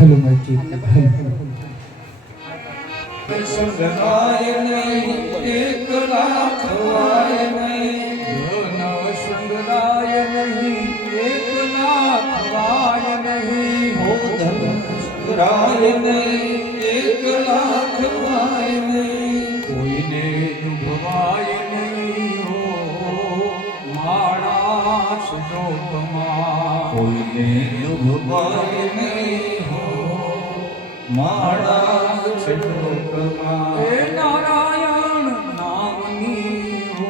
ધન મચી સંગરાય નહીં એક લાખ વાય નહીં ધન સંગરાય નહીં એક લાખ વાય નહીં હો ધન સંગરાય નહીં એક લાખ વાય નહીં કોઈને ડૂબવાય નહીં હો માણસ લોકમાં કોઈને ડૂબવાય નહીં હો માળા લોકમાં હે નારાયણ નામની હો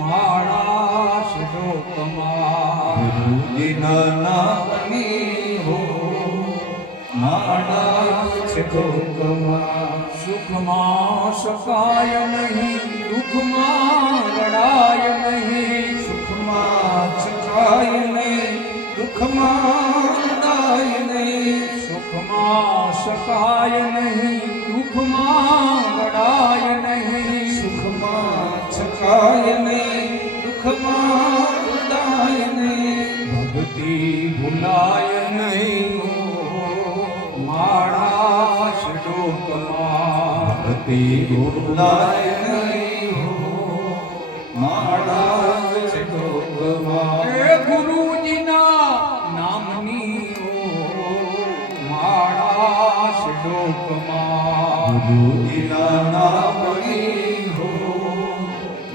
માણસ લોકમાં ગુરુજીના નામની હો માળા લોકમાં સુખમાં સકાય નહીં દુઃખમાં રડાય નહીં સુખમાં છકાય નહીં દુઃખમાં રડાય નહીં સુખમાં સકાય નહીં દુઃખમાં રડાય નહીં સુખમાં છકાય નહીં દુઃખમાં રડાય નહીં ભક્તિ ભૂલાય નહીં હો માણસ લોકમાં ભક્તિ ભૂલાય નહીં હો માળા લોકમાં હે ગુરુજીના નામની હો માણસ લોકમાં ગુરુજીના નામની હો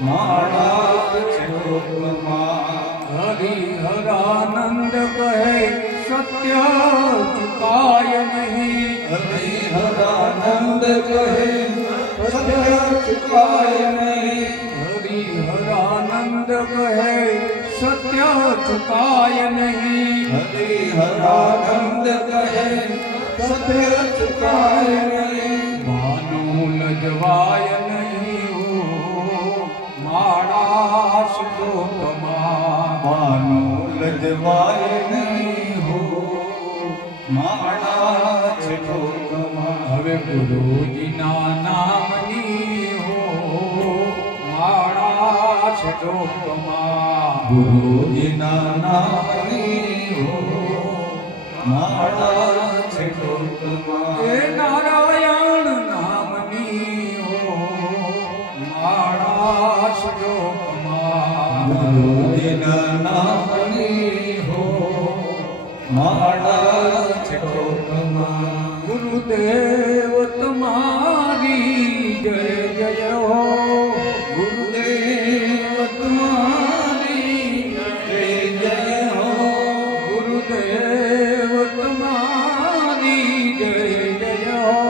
માળા લોકમાં હરિહરાનંદ કહે સત્ય ચુકાય નહીં હરિહરાનંદ કહે સત્ય ચુકાય નહીં હરિહરાનંદ કહે સત્ય ચુકાય નહીં હરિહરાનંદ કહે સત્ય ચુકાય નહીં માનું લજવાય નહીં હો માણસ લોકમાં માનું લજવાય નહીં હો માળા લોકમાં હવે ગુરુજીના નામની હો માણસ લોકમાં ગુરુજીના નામની હો માળા લોકમાં હે નારાયણ નામની હો માણસ લોકમાં ગુરુજીના નામની હો માળા લોકમાં ગુરુદેવ તમારી જય જય હો ગુરુદેવ તમારી જય જય હો ગુરુદેવ તમારી જય જય હો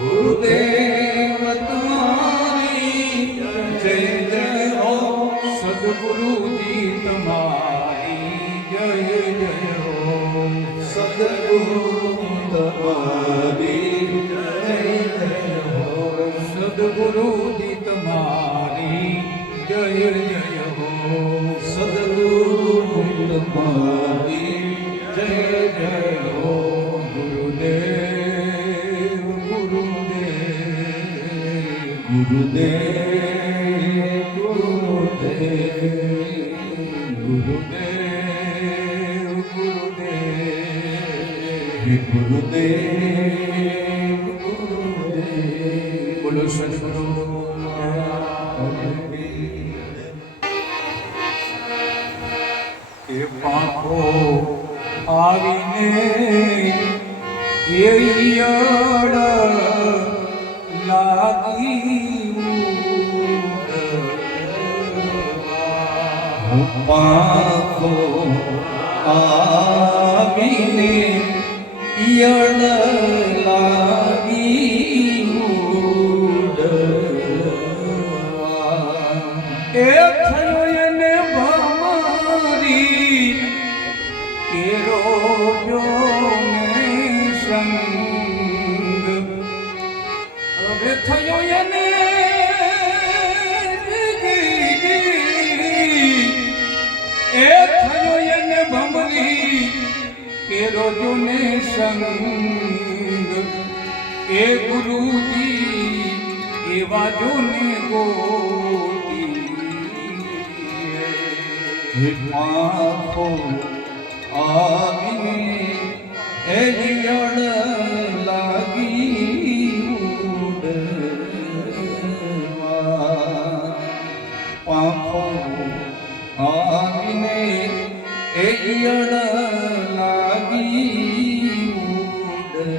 ગુરુદેવ તમારી જય જય હો સદગુરુજી તમારી જય જય હો સદગુરુ તમારી જય જય હો સદગુરુજી તમારી જય જય હો સદગુરુ તમારી જય જય હો ગુરુદેવ ગુરુદેવ ગુરુદેવ ગુરુદેવ ગુરુદેવ ગુરુદેવ હે ગુરુદેવ ગુરુદેવ બોલો સદગુરુ એ પાંખો આવીને યડ લાગી પાંખો આવીને યળ લાગી ઉડવા એ થયો એને ભમરી કેરો જોને સંગ હવે થયો એને એ થયો એને ભમરી કેરો જોને સંગ એ ગુરુજી એવા જોને ગોતી પાંખો આવીને એ ઈયળ લાગી ઉડવા પાંખો આવીને એ ઈયળ લાગી ઉડવા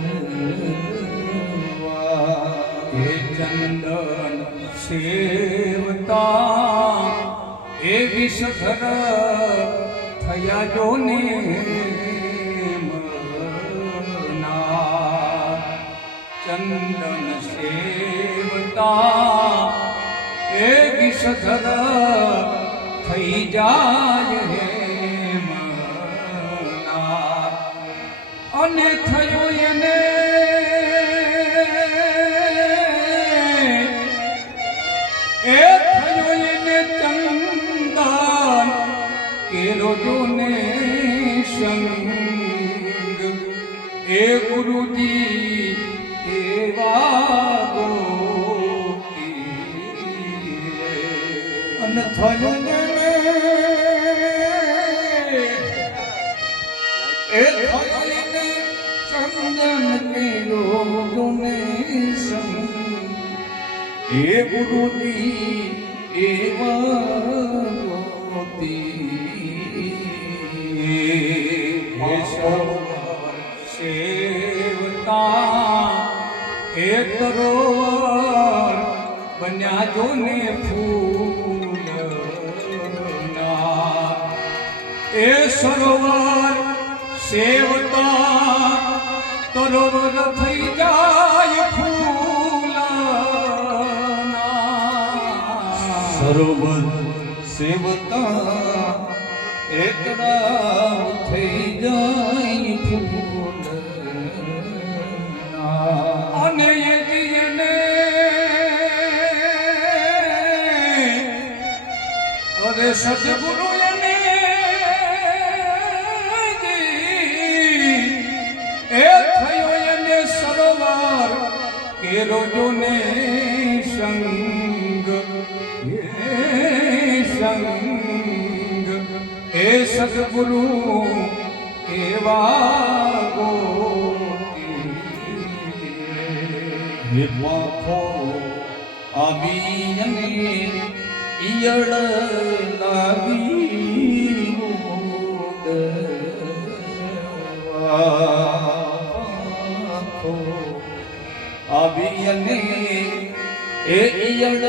એ ચંદન સેવતા એ વિષધર થયા જોને મના. ચંદન સેવતા એ વિષધર થઈ જાય હે મના. અને થયો એને ચંદન કેરો જોને સંગ એ ગુરુજી એવા ગોતી અને થયું ને એ થયું ને ચંદન કેરો જોને સંગ એ ગુરુજી એવા ગોતી એ સરોવર સેવતા એ તરોવર બન્યા જોને ફૂલના. એ સરોવર સેવતા તરોવર થઈ જાય સરોવર સેવતા એકડા થઈ જાય ફૂલ અને એ જીને અરે સદગુરુ એને એ થયો એને સરોવર કેરો જોને સંગ સંગ એ સદગુરુ એવા ગોતી પાંખો આવી અને ઈયળ લાગી પાંખો આવી અને એ ઈયળ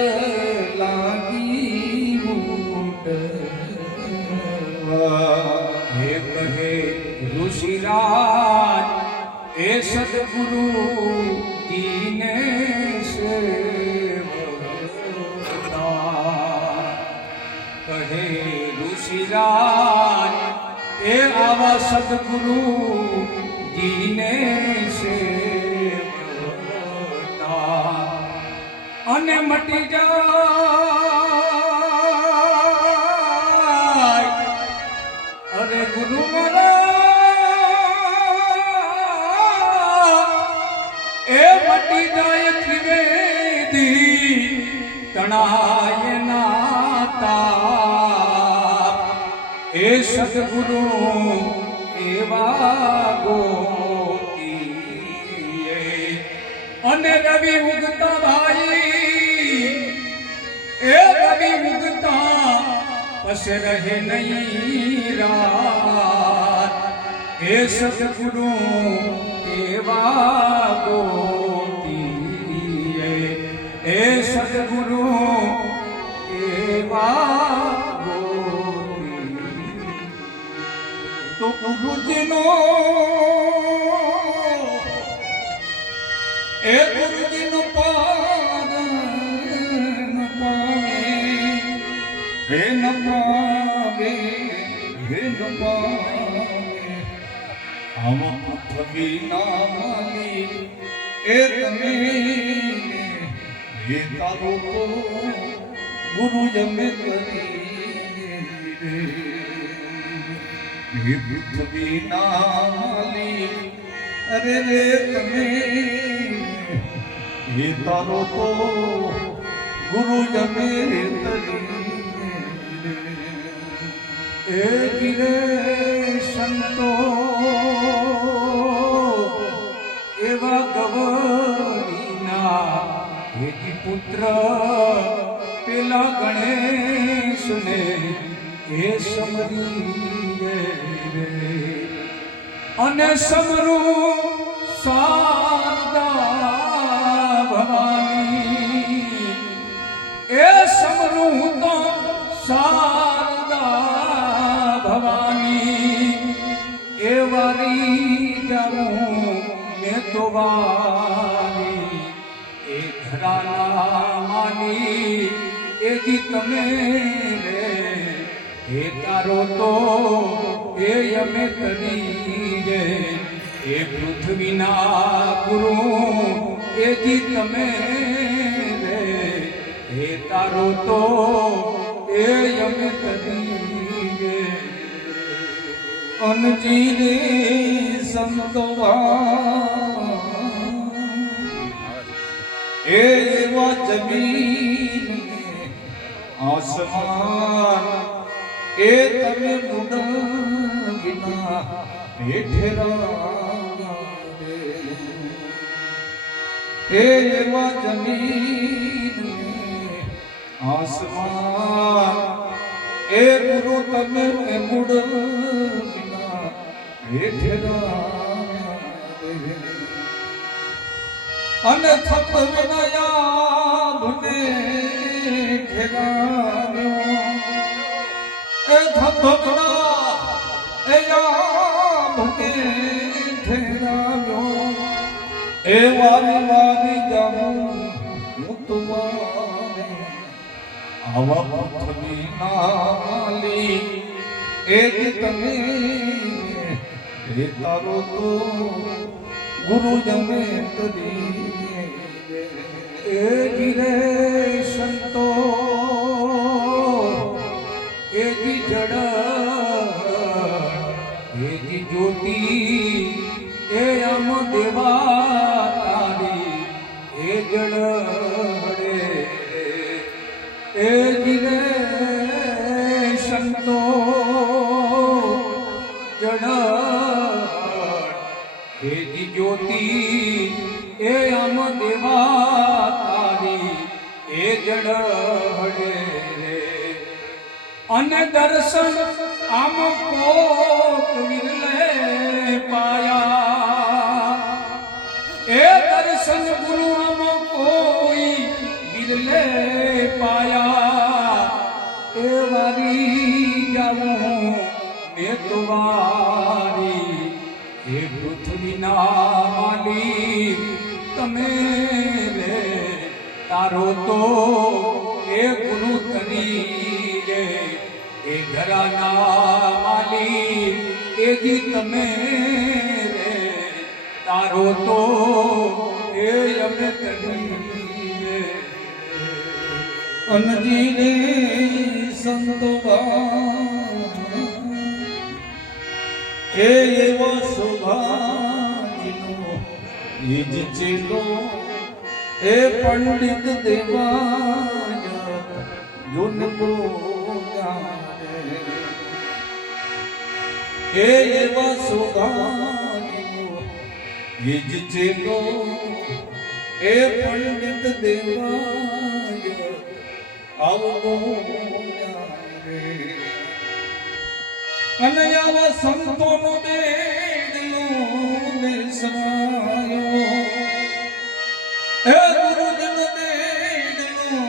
લાગી હે કહે ઋષિરાજ એ સદગુરુ જીને સેવતા. કહે ઋષિરાજ એ આવા સદગુરુ જીને સેવતા. અને મટી જાય અરે ગુરુ મારા એ મટી જાય ત્રિવેદી તણાય નાતા. એ સદગુરુ એવા ગોતી અને રવિ ઉગતા ભાઈ એ રવિ ઉગતા પસ રહે નહીં રાત. એ સદગુરુ એવા ગોતી એ સદગુરુ એવા ગોતી. તો ગુરુજીનો એ ગુરુજીનો પાદ ન પાવે હે ન પાવે હે ન પાવે આમ પૃથ્વી ના માલી એ તમે હે તારો તો ગુરુ જમે કરી હે પૃથ્વી ના માલી અરે રે તમે હે તારો તો ગુરુ જમે એ ગિરે સંતો પુત્ર પેલા ગણેશને એ સમરી રે અને સમરું શારદા ભવાની એ સમરું તો શારદા ભવાની એ વારી જાઉં મેં તો વારી એ ઘરાના માની એ જી તમે રે એ તારો તો એ અમે કરી રે એ પૃથ્વીના ગુરુ એ જી તમે રે એ તારો તો એ અમે કરી રે અનજી રે સંતવા એ એવા જમીન આસમાન એ તમે મુડ વિના હેઠરા એ એવા જમીન આસમાન એ ગુરુ તમે મુડ વિના હેઠરા અને થપ વિનયા ભને ઘેરાવ્યો એ થપ વિના એ ભને ઘેરાવ્યો એ વારી વારી જાઉં હું તુમારે આવા પૃથ્વી નાલી એ તમે એ તારો તો ગુરુ જમે તરી એ જીરે સંતો એ જી જડ એ જી જ્યોતિ એ અમ દેવા તારી એ જડ એ જીરે સંતો જડ એ જી જ્યોતિ એ અમ દેવા તારી એ જડ હડે અને દર્શન આમ કોક વિરલે પાયા એ દર્શન ગુરુ આમ કોઈ વિરલે પાયા એ વારી જાઉં મેં તો વારી એ પૃથ્વીના માલિક તમે રે તારો તો એ ગુરુ તરી રે એ ઘરાના માલિક એ જી તમે રે તારો તો એ અમે કરી રે અનજી રે સંતવા એ એવો સુભાજીનો ઈજ ચેલો એ પંડિત દેવાય યુન બોલ્યા એ એવા સુભાજીનો ઈજ ચેલો એ પંડિત દેવાય આવો બોલ્યા અને આવા સંતોનો દેડલો બેસવાયો એ ગુરુજન દેડલો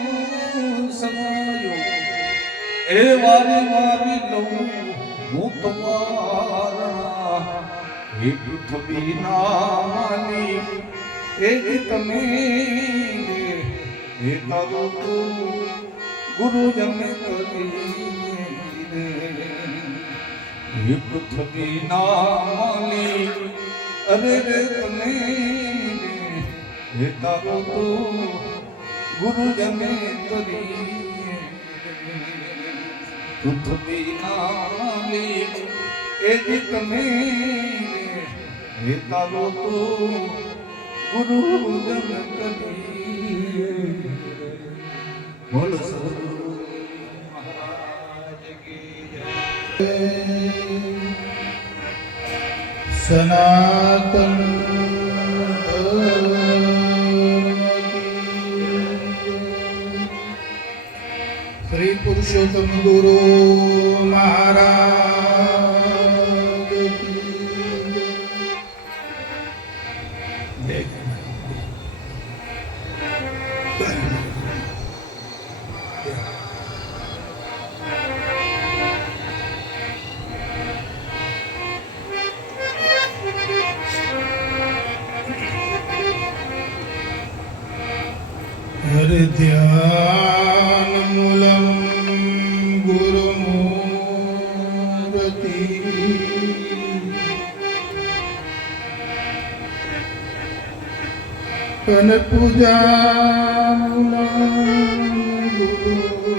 સમાયો એ વારી વારી લઉં હું તમારા એ પૃથ્વીના માલિક એ તમે એ તારો તો ગુરુજન કરી ये पृथ्वी नाली अरे रे तने रे तारो तो गुरु जमे करी पृथ्वी नाली ए जी तने रे तारो तो गुरु जमे करी बोल सदगुरु महाराज की सनातन પુરુષોત્તમ ગુરુ મહારાજ કી જય. હરે ધ્યાન મૂલમ ગુરુમૂર્તિ અને પૂજા મૂલમ ગુરુપદ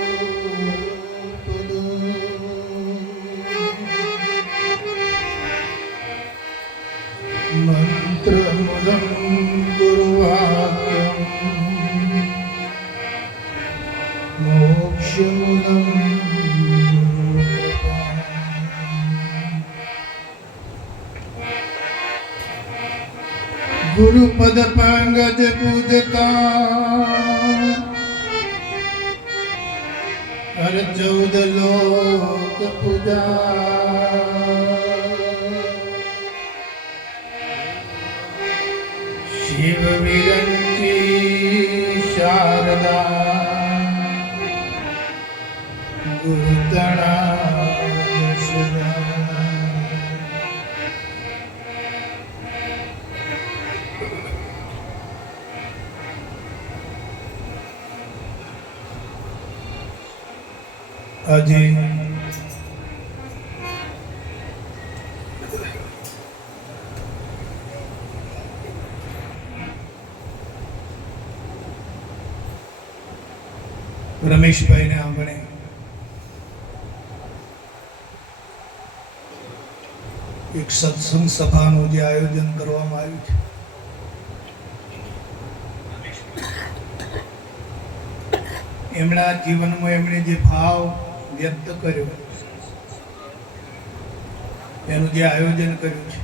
મંત્ર મૂલમ ગુરુવાક્યમ મોક્ષમૂલમ ગુરુપદ પંગજ પૂજતા હર 14 લોક પૂજા શિવ વિરંચી શારદા ગુરુતણા આજે રમેશભાઈને આંગણે એક સત્સંગ સભાનું જે આયોજન કરવામાં આવ્યું છે, એમના જીવનમાં એમણે જે ભાવ વ્યક્ત કર્યો, એનું જે આયોજન કર્યું છે,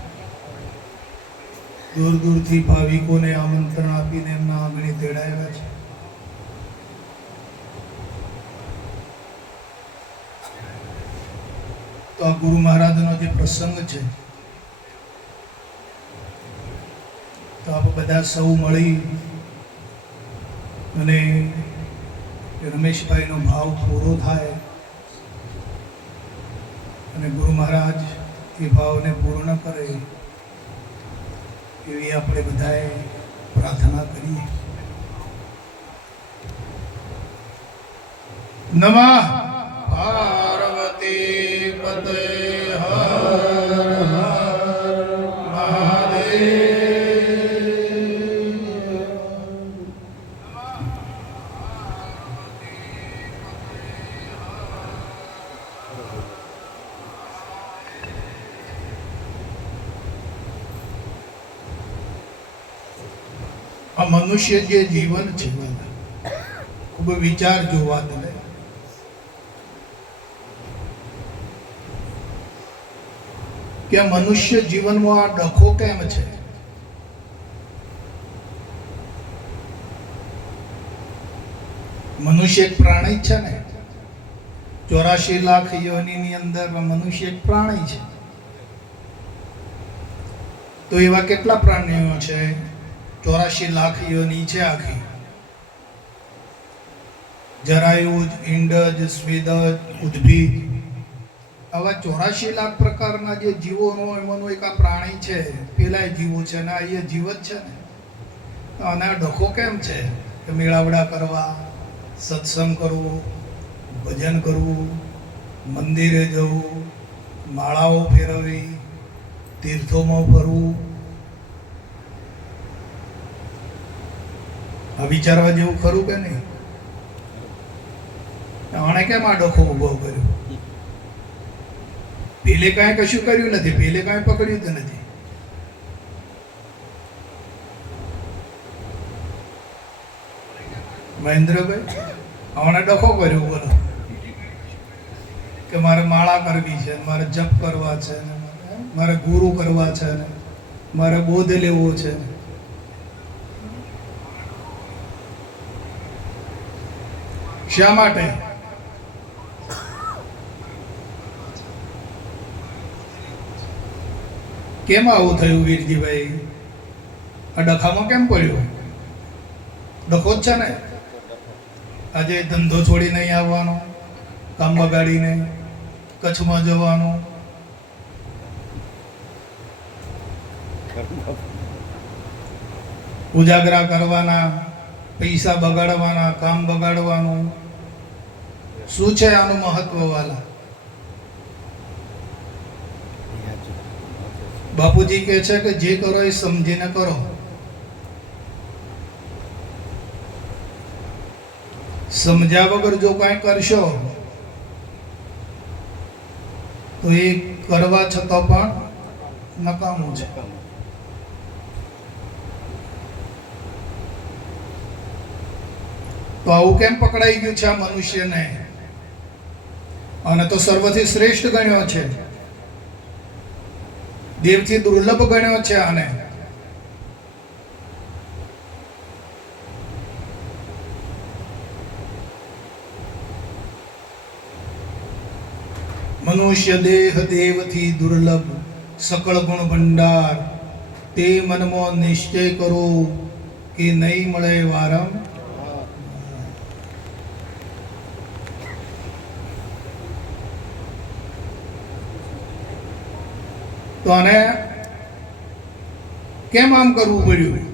દૂર દૂરથી ભાવિકોને આમંત્રણ આપીને એમના આંગણે તેડાવ્યા છે. તો આ ગુરુ મહારાજનો જે પ્રસંગ છે, તો આપ બધા સૌ મળી અને રમેશભાઈનો ભાવ પૂરો થાય અને ગુરુ મહારાજ એ ભાવને પૂર્ણ કરે એવી આપણે બધાએ પ્રાર્થના કરીએ. નમઃ પાર્વતી પતે હર હર મહાદેવ. આ મનુષ્ય જે જીવન છે, ખૂબ વિચાર જોવા દે. કે મનુષ્ય જીવનમાં આ ડખો કેમ છે? મનુષ્ય એક પ્રાણી છે ને, 84 લાખ યોનિની અંદર મનુષ્ય એક પ્રાણી છે. તો એવા કેટલા પ્રાણીઓ છે? 84 લાખ યોની છે આખી. જરાયુજ, ઈંડજ, સ્વેદજ, ઉદ્ભિદ, આવા 84 લાખ પ્રકારના જે જીવોનો એમાંનું એક આ પ્રાણી છે. પેલા જીવો છે ને આ એ જીવ જ છે ને. અને આ ડખો કેમ છે કે મેળાવડા કરવા, સત્સંગ કરવું, ભજન કરવું, મંદિરે જવું, માળાઓ ફેરવવી, તીર્થોમાં ફરવું, આ વિચારવા જેવું ખરું કે નહીં? આણે કેમ આ ડખો ઉભો કર્યો? પેલે કાંઈ કશું કર્યું નથી, પેલે કાંઈ પકડ્યું તો નથી. મહેન્દ્રભાઈ આણે ડખો કર્યો, બોલો કે મારે માળા કરવી છે, મારે જપ કરવા છે, મારે ગુરુ કરવા છે, મારે બોધ લેવો છે. શા માટે? કેમ આવું થયું વીરજીભાઈ? આ ડખામાં કેમ પડ્યો? ડખો જ છે ને. આજે ધંધો છોડીને અહીં આવવાનો, કામ બગાડીને કચ્છમાં જવાનો, ઉજાગરા કરવાના, પૈસા બગાડવાના, કામ બગાડવાનું. શું છે આનું મહત્વ વાલા? બાપુજી કહે છે કે જે કરો એ સમજીને કરો. સમજ્યા વગર જો કાંઈ કરશો તો એ કરવા છતાં પણ નકામું છે. તો આવું કેમ પકડાઈ ગયું છે આ મનુષ્યને? અને તો સર્વથી શ્રેષ્ઠ ગણ્યો છે, દેવથી દુર્લભ ગણ્યો છે આને. મનુષ્ય દેહ દેવથી દુર્લભ, સકળ ગુણ ભંડાર. તે મનમાં નિશ્ચય કરો કે નહીં મળે વારમ. તો આને કેમ આમ કરવું પડ્યું?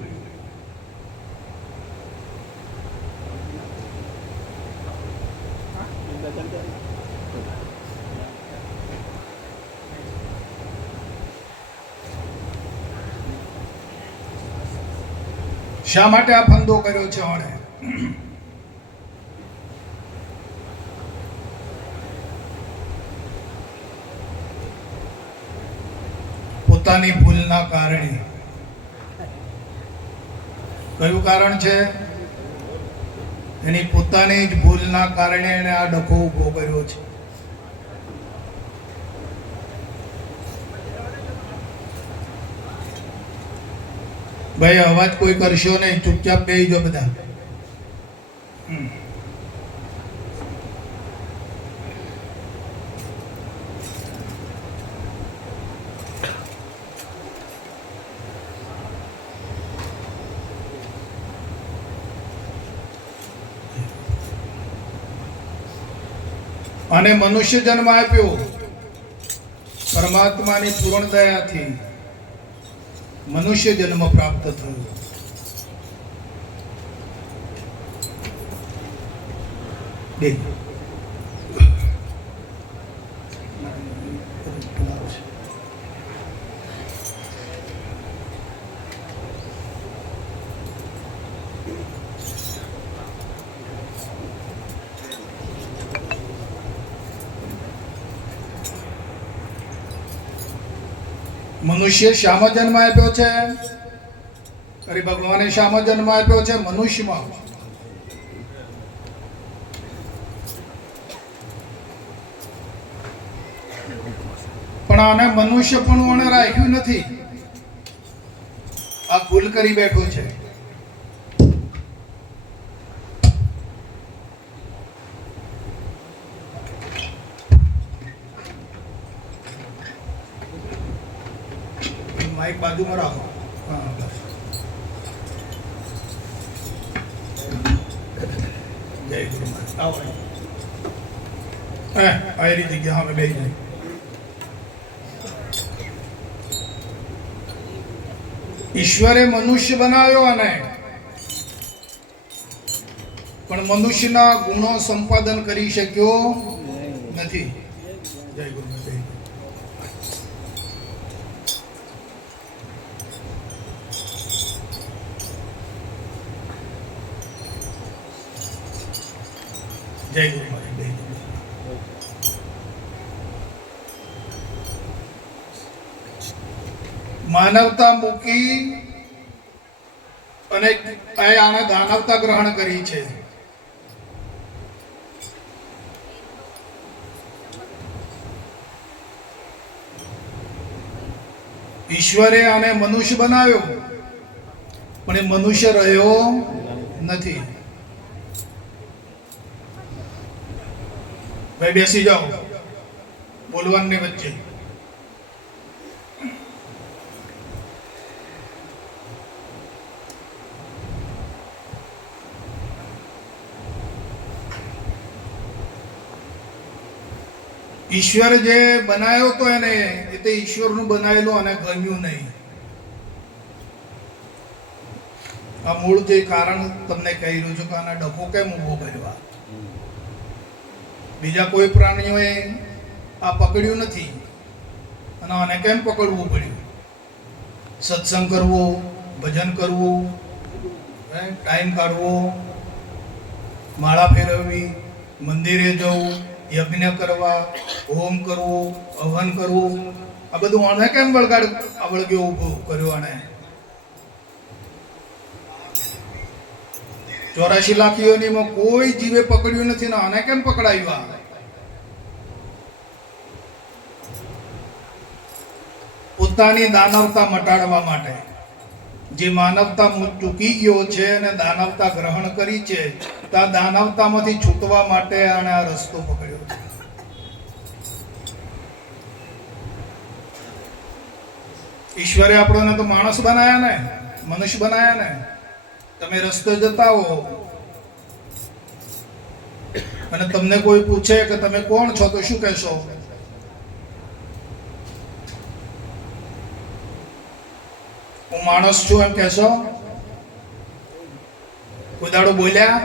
શા માટે આ ફંદો કર્યો છે આણે? પોતાની ભૂલના કારણે. કયું કારણ છે? એની પોતાની જ ભૂલના કારણે એને આ ડખો ઊભો કર્યો છે. ભાઈ અવાજ કોઈ કરશો નહીં, ચૂપચાપ બેસી જાઓ બધા. અને મનુષ્ય જન્મ આપ્યો પરમાત્માની પૂર્ણ દયાથી મનુષ્ય જન્મ પ્રાપ્ત થયો. મનુષ્ય શામાં જન્મ આપ્યો છે? અરે ભગવાને શામાં જન્મ આપ્યો છે? મનુષ્યમાં. પણ આને મનુષ્ય પણ આને રાખ્યું નથી. આ ભૂલ કરી બેઠો છે. માઇક બાજુમાં રાખો. હા બસ. જય ગુરુ મહારાજ. આવો આયરી જગ્યા અમે બેસી જાય. ઈશ્વરે મનુષ્ય બનાવ્યો અને પણ મનુષ્યના ગુણો સંપાદન કરી શક્યો નથી. જય ગુરુ મહારાજ. જય ગુરુ મહારાજ. માનવતા મૂકી અને આને દાનવતા ગ્રહણ કરી છે. ઈશ્વરે આને મનુષ્ય બનાવ્યો પણ એ મનુષ્ય રહ્યો નથી. ભાઈ બેસી જાઓ, બોલવાની વચ્ચે. ઈશ્વર જે બનાવ્યો તો એને એ તે ઈશ્વરનું બનાવેલું અને ગમ્યું નહીં. આ મૂળ જે કારણ તમને કહી રહ્યું છું કે આના ડખો કેમ ઊભો કર્યો. બીજા કોઈ પ્રાણીઓએ આ પકડ્યું નથી અને આને કેમ પકડવું પડ્યું? સત્સંગ કરવો, ભજન કરવું, ટાઈમ કાઢવો, માળા ફેરવવી, મંદિરે જવું, યજ્ઞ કરવા, હોમ કરવું, હવન કરવું, આ બધું આને કેમ વળગ્યો ઊભો કર્યો? આને 84 લાખ યોનીમાં કોઈ જીવે પકડ્યું નથી ને આને કેમ પકડાયું? પોતાની દાનવતા મટાડવા માટે. જે માનવતા ચૂકી ગયો છે અને દાનવતા ગ્રહણ કરી છે, તો આ દાનવતામાંથી છૂટવા માટે આને આ રસ્તો પકડ્યો છે. ઈશ્વરે આપણને તો માણસ બનાયા ને, મનુષ્ય બનાયા ને. તમે રસ્તે જતા હો અને તમને કોઈ પૂછે કે તમે કોણ છો, તો શું કહેશો? હું માણસ છું એમ કહેશો? કોઈ દાડો બોલ્યા?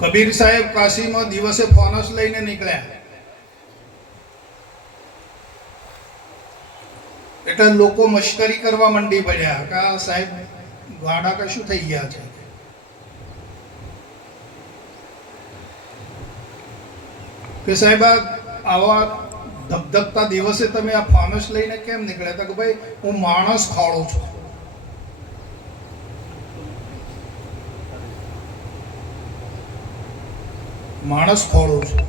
કબીર સાહેબ કાશીમાં દિવસે ફોનસ લઈને નીકળ્યા. એટલે લોકો મશ્કરી કરવા મંડી પડ્યા કે આ સાહેબ ગાડા કે શું થઈ ગયા છે. કે સાહેબ આવા ધગધગતા દિવસે તમે આ ફાનસ લઈને કેમ નીકળ્યા હતા? કે ભાઈ હું માણસ ખોળું છું. માણસ ખોળું છું.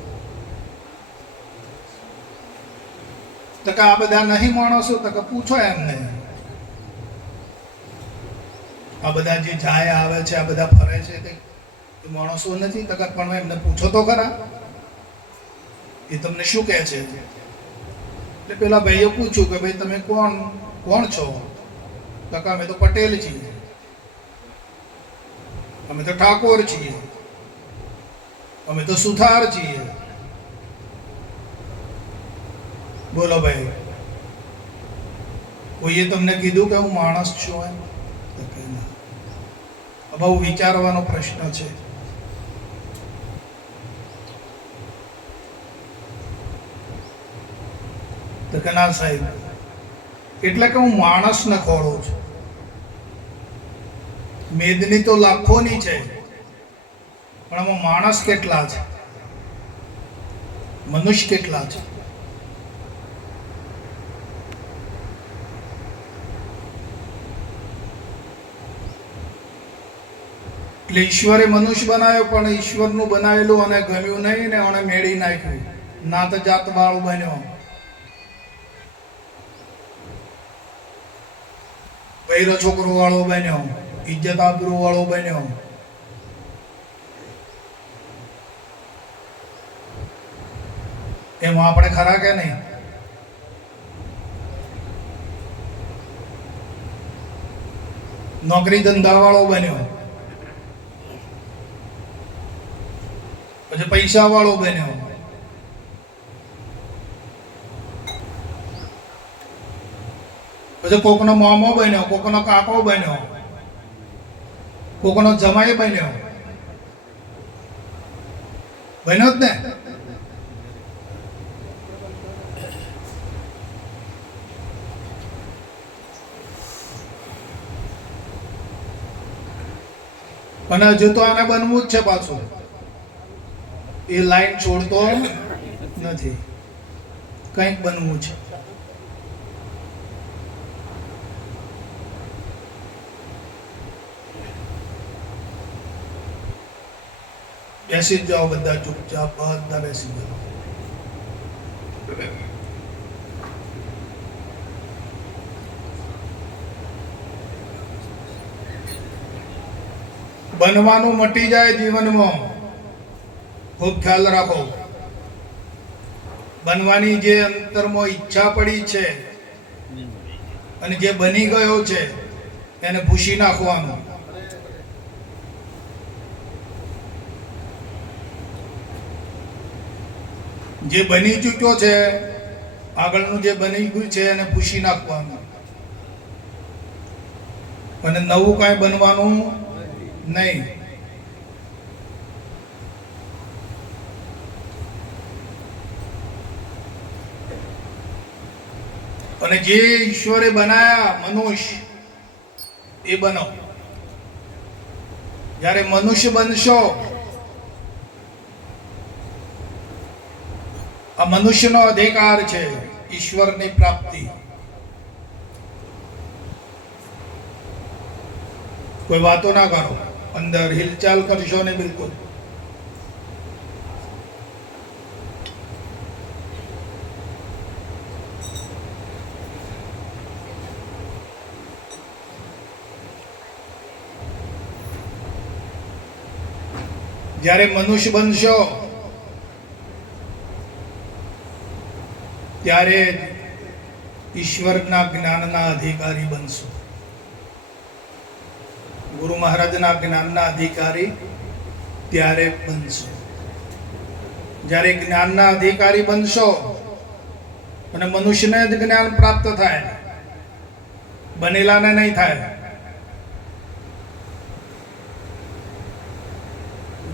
તો કે આ બધા નહીં માણસો? તો કે પૂછો એમને. આ બધા જે જાય આવે છે, આ બધા ફરે છે, તે માણસો નથી? તો કે પણ એમને પૂછો તો ખરા, એ તમને શું કહે છે? એટલે પેલા ભાઈએ પૂછ્યું કે ભાઈ તમે કોણ છો? તો કે અમે તો પટેલ છીએ, અમે તો ઠાકોર છીએ, અમે તો સુથાર છીએ. બોલો ભાઈ, કોઈએ તમને કીધું કે હું માણસ છું એમ? બહુ વિચારવાનો પ્રશ્ન છે. તો કે ના સાહેબ, એટલે કે હું માણસને ખોળું છું. મેદની તો લાખોની છે, પણ આમાં માણસ કેટલા છે? મનુષ્ય કેટલા છે? એટલે ઈશ્વરે મનુષ્ય બનાવ્યો, પણ ઈશ્વરનું બનાવેલું અને ગમ્યું નહીં ને એને મેળી નાખ્યું. નાત જાત વાળો બન્યો, બૈરો છોકરો વાળો બન્યો, ઇજ્જત આબરૂ વાળો બન્યો. એમાં આપણે ખરા કે નહીં? નોકરી ધંધા વાળો બન્યો, પછી પૈસા વાળો બન્યો, પછી કોકનો મામો બન્યો, કોકનો કાકો બન્યો, કોકનો જમાઈ બન્યો. બન્યો જ ને? અને હજુ તો આને બનવું જ છે પાછું. એ લાઈન છોડતો નથી, કંઈક બનવું છે. બેસી જ જાઓ બધા, ચૂપચાપ બધા બેસી જાઓ. બનવાનું મટી જાય જીવનમાં, ખૂબ ખ્યાલ રાખો. બનવાની જે અંતરમાં ઈચ્છા પડી છે અને જે બની ગયો છે એને ભૂસી નાખવાનું. જે બની ચૂક્યો છે, આગળનું જે બની ગયું છે એને ભૂસી નાખવાનું અને નવું કાંઈ બનવાનું નહીં. અને જે ઈશ્વરે બનાયા મનુષ્ય એ બનો. જ્યારે મનુષ્ય બનશો, આ મનુષ્યનો અધિકાર છે ઈશ્વરની પ્રાપ્તિ. કોઈ વાતો ના કરો, અંદર હિલચાલ કરશો ને બિલકુલ. જ્યારે મનુષ્ય બનશો ત્યારે ઈશ્વરના જ્ઞાનના અધિકારી બનશો. ગુરુ મહારાજના જ્ઞાનના અધિકારી ત્યારે બનશો. જ્યારે જ્ઞાનના અધિકારી બનશો અને મનુષ્યને જ જ્ઞાન પ્રાપ્ત થાય, બનેલાને નહીં થાય.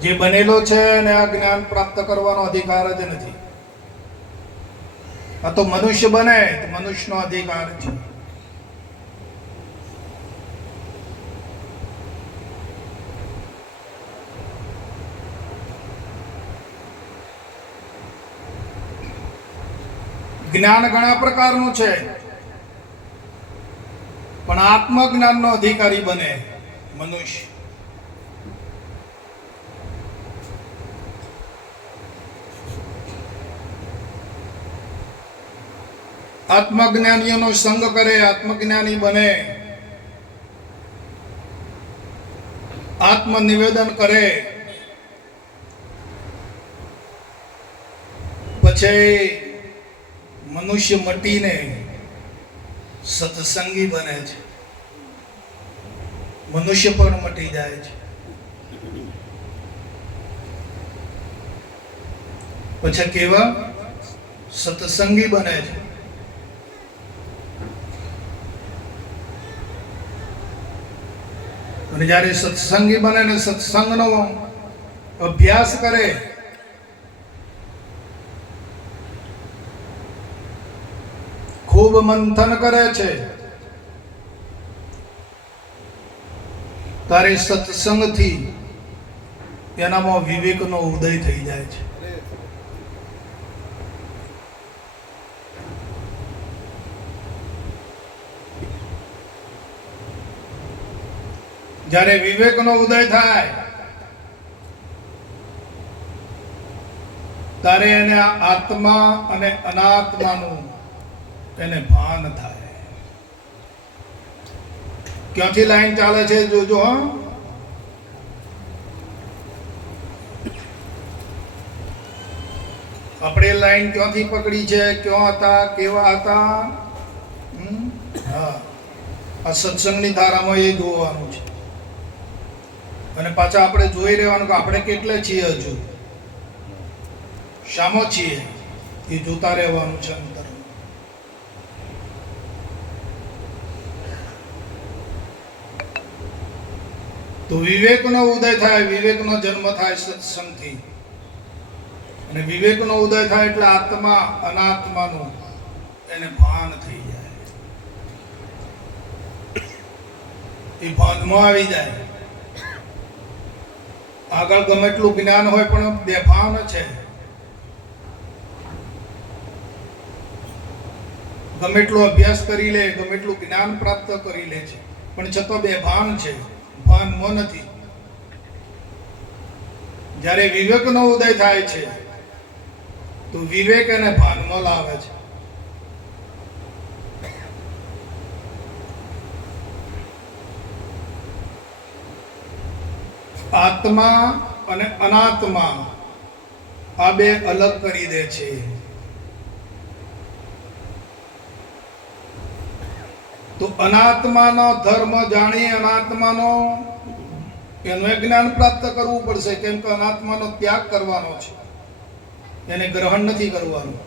જે બનેલો છે એને આ જ્ઞાન પ્રાપ્ત કરવાનો અધિકાર જ નથી. આ તો મનુષ્ય બને તો મનુષ્યનો અધિકાર છે. જ્ઞાન ઘણા પ્રકારનું છે, પણ આત્મજ્ઞાનનો અધિકારી બને મનુષ્ય. આત્મજ્ઞાનીઓનો સંગ કરે, આત્મજ્ઞાની બને, આત્મનિવેદન કરે, પછી મનુષ્ય મટીને સત્સંગી બને છે. મનુષ્ય પણ મટી જાય છે. પછી કેવા સત્સંગી બને છે. અને જ્યારે સત્સંગી બને ને સત્સંગનો અભ્યાસ કરે, ખૂબ મંથન કરે છે, ત્યારે સત્સંગથી એનામાં વિવેકનો ઉદય થઈ જાય છે. જ્યારે વિવેકનો ઉદય થાય ત્યારે એને આત્મા અને અનાત્માનું એને ભાન થાય. ક્યાંથી લાઈન ચાલે છે જોજો. હા, આપણે લાઈન ક્યાંથી પકડી છે, ક્યાં હતા, કેવા હતા? હા, આ સત્સંગની ધારામાં એ જોવાનું છે. અને પાછા આપણે જોઈ રહેવાનું કે આપણે કેટલે છીએ, હજુ શામો છીએ, એ જોતા રહેવાનું છે અંતર. તો વિવેકનો ઉદય થાય, વિવેકનો જન્મ થાય સત્સંગથી. અને વિવેકનો ઉદય થાય એટલે આત્મા અનાત્માનું એને ભાન થઈ જાય. એ ભાનમાં આવી જાય. આગળ ગમે એટલું જ્ઞાન હોય પણ બેભાન છે. ગમે એટલો અભ્યાસ કરી લે, ગમે એટલું જ્ઞાન પ્રાપ્ત કરી લે છે, પણ છતાં બેભાન છે, ભાનમાં નથી. જ્યારે વિવેકનો ઉદય થાય છે તો વિવેક એને ભાનમાં લાવે છે. આત્મા અને અનાત્મા આ બે અલગ કરી દે છે. તો અનાત્માનો ધર્મ જાણી અનાત્માનો એનું જ્ઞાન પ્રાપ્ત કરવું પડશે, કેમ કે અનાત્માનો ત્યાગ કરવાનો છે, એને ગ્રહણ નથી કરવાનું.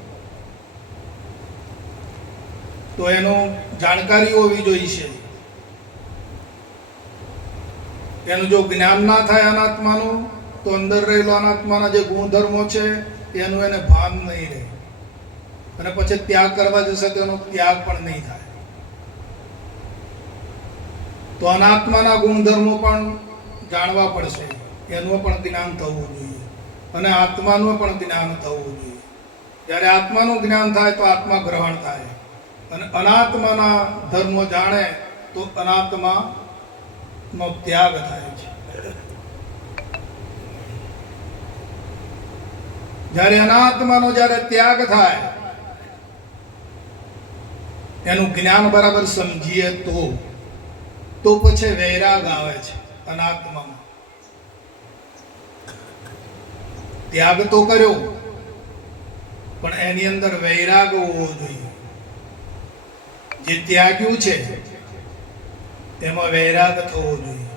તો એનું જાણકારી હોવી જોઈએ. એનું જો જ્ઞાન ના થાય અનાત્માનું, તો અંદર રહેલો અનાત્માના જે ગુણધર્મો છે એનું એને ભાન નહીં રહે, અને પછી ત્યાગ કરવા જશે તેનો ત્યાગ પણ નહીં થાય. તો અનાત્માના ગુણધર્મો પણ જાણવા પડશે, એનું પણ જ્ઞાન થવું જોઈએ, અને આત્માનું પણ જ્ઞાન થવું જોઈએ. જ્યારે આત્માનું જ્ઞાન થાય તો આત્મા ગ્રહણ થાય, અને અનાત્માના ધર્મો જાણે તો અનાત્માનો ત્યાગ થાય છે. જ્યારે અનાત્માનો જ્યારે ત્યાગ થાય, એનું જ્ઞાન બરાબર સમજીએ તો પછી વૈરાગ આવે છે. અનાત્મામાં ત્યાગ તો કર્યો, પણ એની અંદર વૈરાગ હોવો જોઈએ. જે ત્યાગ્યું છે એમાં વૈરાગ થવો જોઈએ.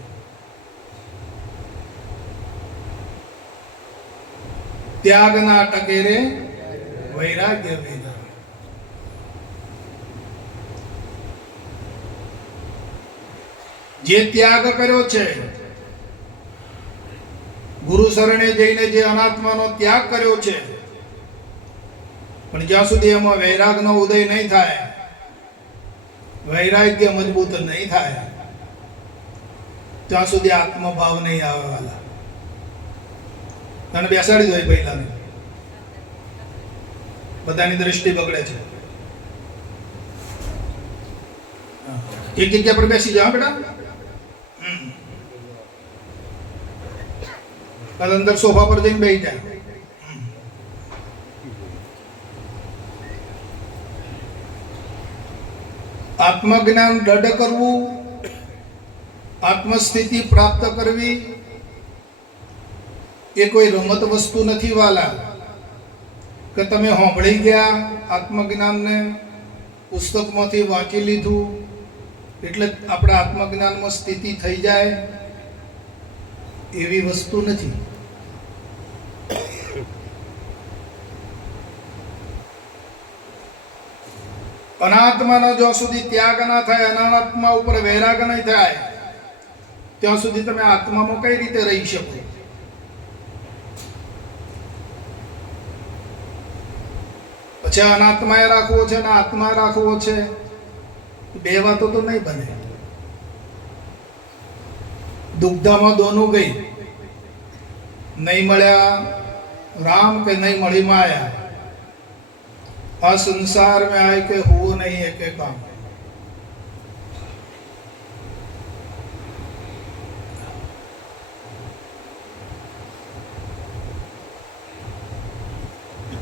ત્યાગ ના ટકે રે વૈરાગ્ય વેદા. જે ત્યાગ કર્યો છે, ગુરુ શરણે જઈને જે અનાત્માનો ત્યાગ કર્યો છે, પણ જ્યાં સુધી એમાં વૈરાગનો ઉદય નહીં થાય, વૈરાગ્ય મજબૂત નહીં થાય, ત્યાં સુધી આત્મભાવ નહીં આવે. વાલા તને બેસાડી દો પહેલા, બધાની દ્રષ્ટિ બગડે છે. એક જગ્યા પર બેસી જાઓ બેટા, અંદર સોફા પર જઈને બેસી જાય. આત્મજ્ઞાન દૃઢ કરવું, આત્મસ્થિતિ પ્રાપ્ત કરવી એ કોઈ રમત વસ્તુ નથી વાલા, કે તમે સાંભળી ગયા આત્મજ્ઞાનને, પુસ્તકમાંથી વાંચી લીધું એટલે આપણે આત્મજ્ઞાનમાં સ્થિતિ થઈ જાય, એવી વસ્તુ નથી. અનાત્માનો જ્યાં સુધી ત્યાગ ના થાય, અનાત્મા ઉપર વૈરાગ નહીં થાય, ત્યાં સુધી તમે આત્મામાં કઈ રીતે રહી શકો? પછી અનાત્માએ રાખવો છે ને આત્મા રાખવો છે, બે વાતો તો નહીં બને. દુગ્ધામાં દોનું ગઈ, નહીં મળ્યા રામ કે નહીં મળી માયા, આ સંસાર में आए के हुआ नहीं है के काम.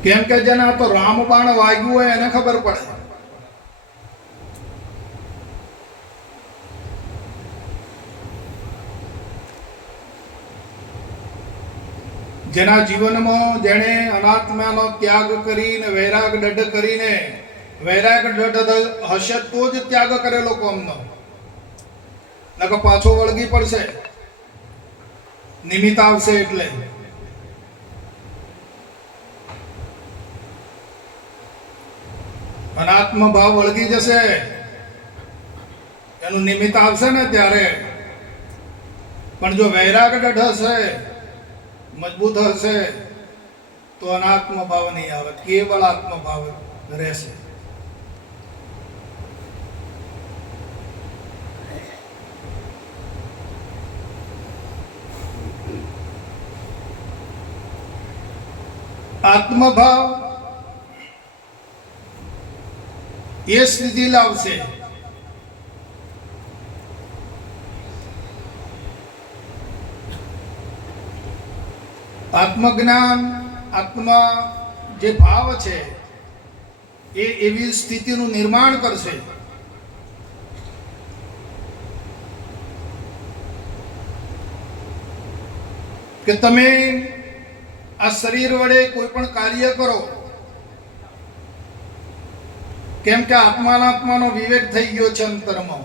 કેમ કે જેના તો રામબાણ વાગ્યું હોય એને ખબર પડે. જેના જીવનમાં જેણે અનાત્માનો ત્યાગ કરીને વૈરાગ દૃઢ કરીને, વૈરાગ દૃઢ હશે તો જ ત્યાગ કરેલો કોમનો, નકર પાછો વળગી પડશે, નિમિત્ત આવશે એટલે. અનાત્મ ભાવ વળગી જશે, એનું નિમિત્ત આવશે ને ત્યારે. પણ જો વૈરાગ દૃઢ હશે, મજબૂત હશે, તો અનાત્મ ભાવ નહીં આવે, કેવળ આત્મ ભાવ રહેશે. આત્મભાવ એ સ્થિતિ લાવશે આત્મજ્ઞાન, આત્મા જે ભાવ છે એ એવી સ્થિતિનું નિર્માણ કરશે કે તમે આ શરીર વડે કોઈ પણ કાર્ય કરો, કેમ કે આત્માનો વિવેક થઈ ગયો છે અંતરમાં.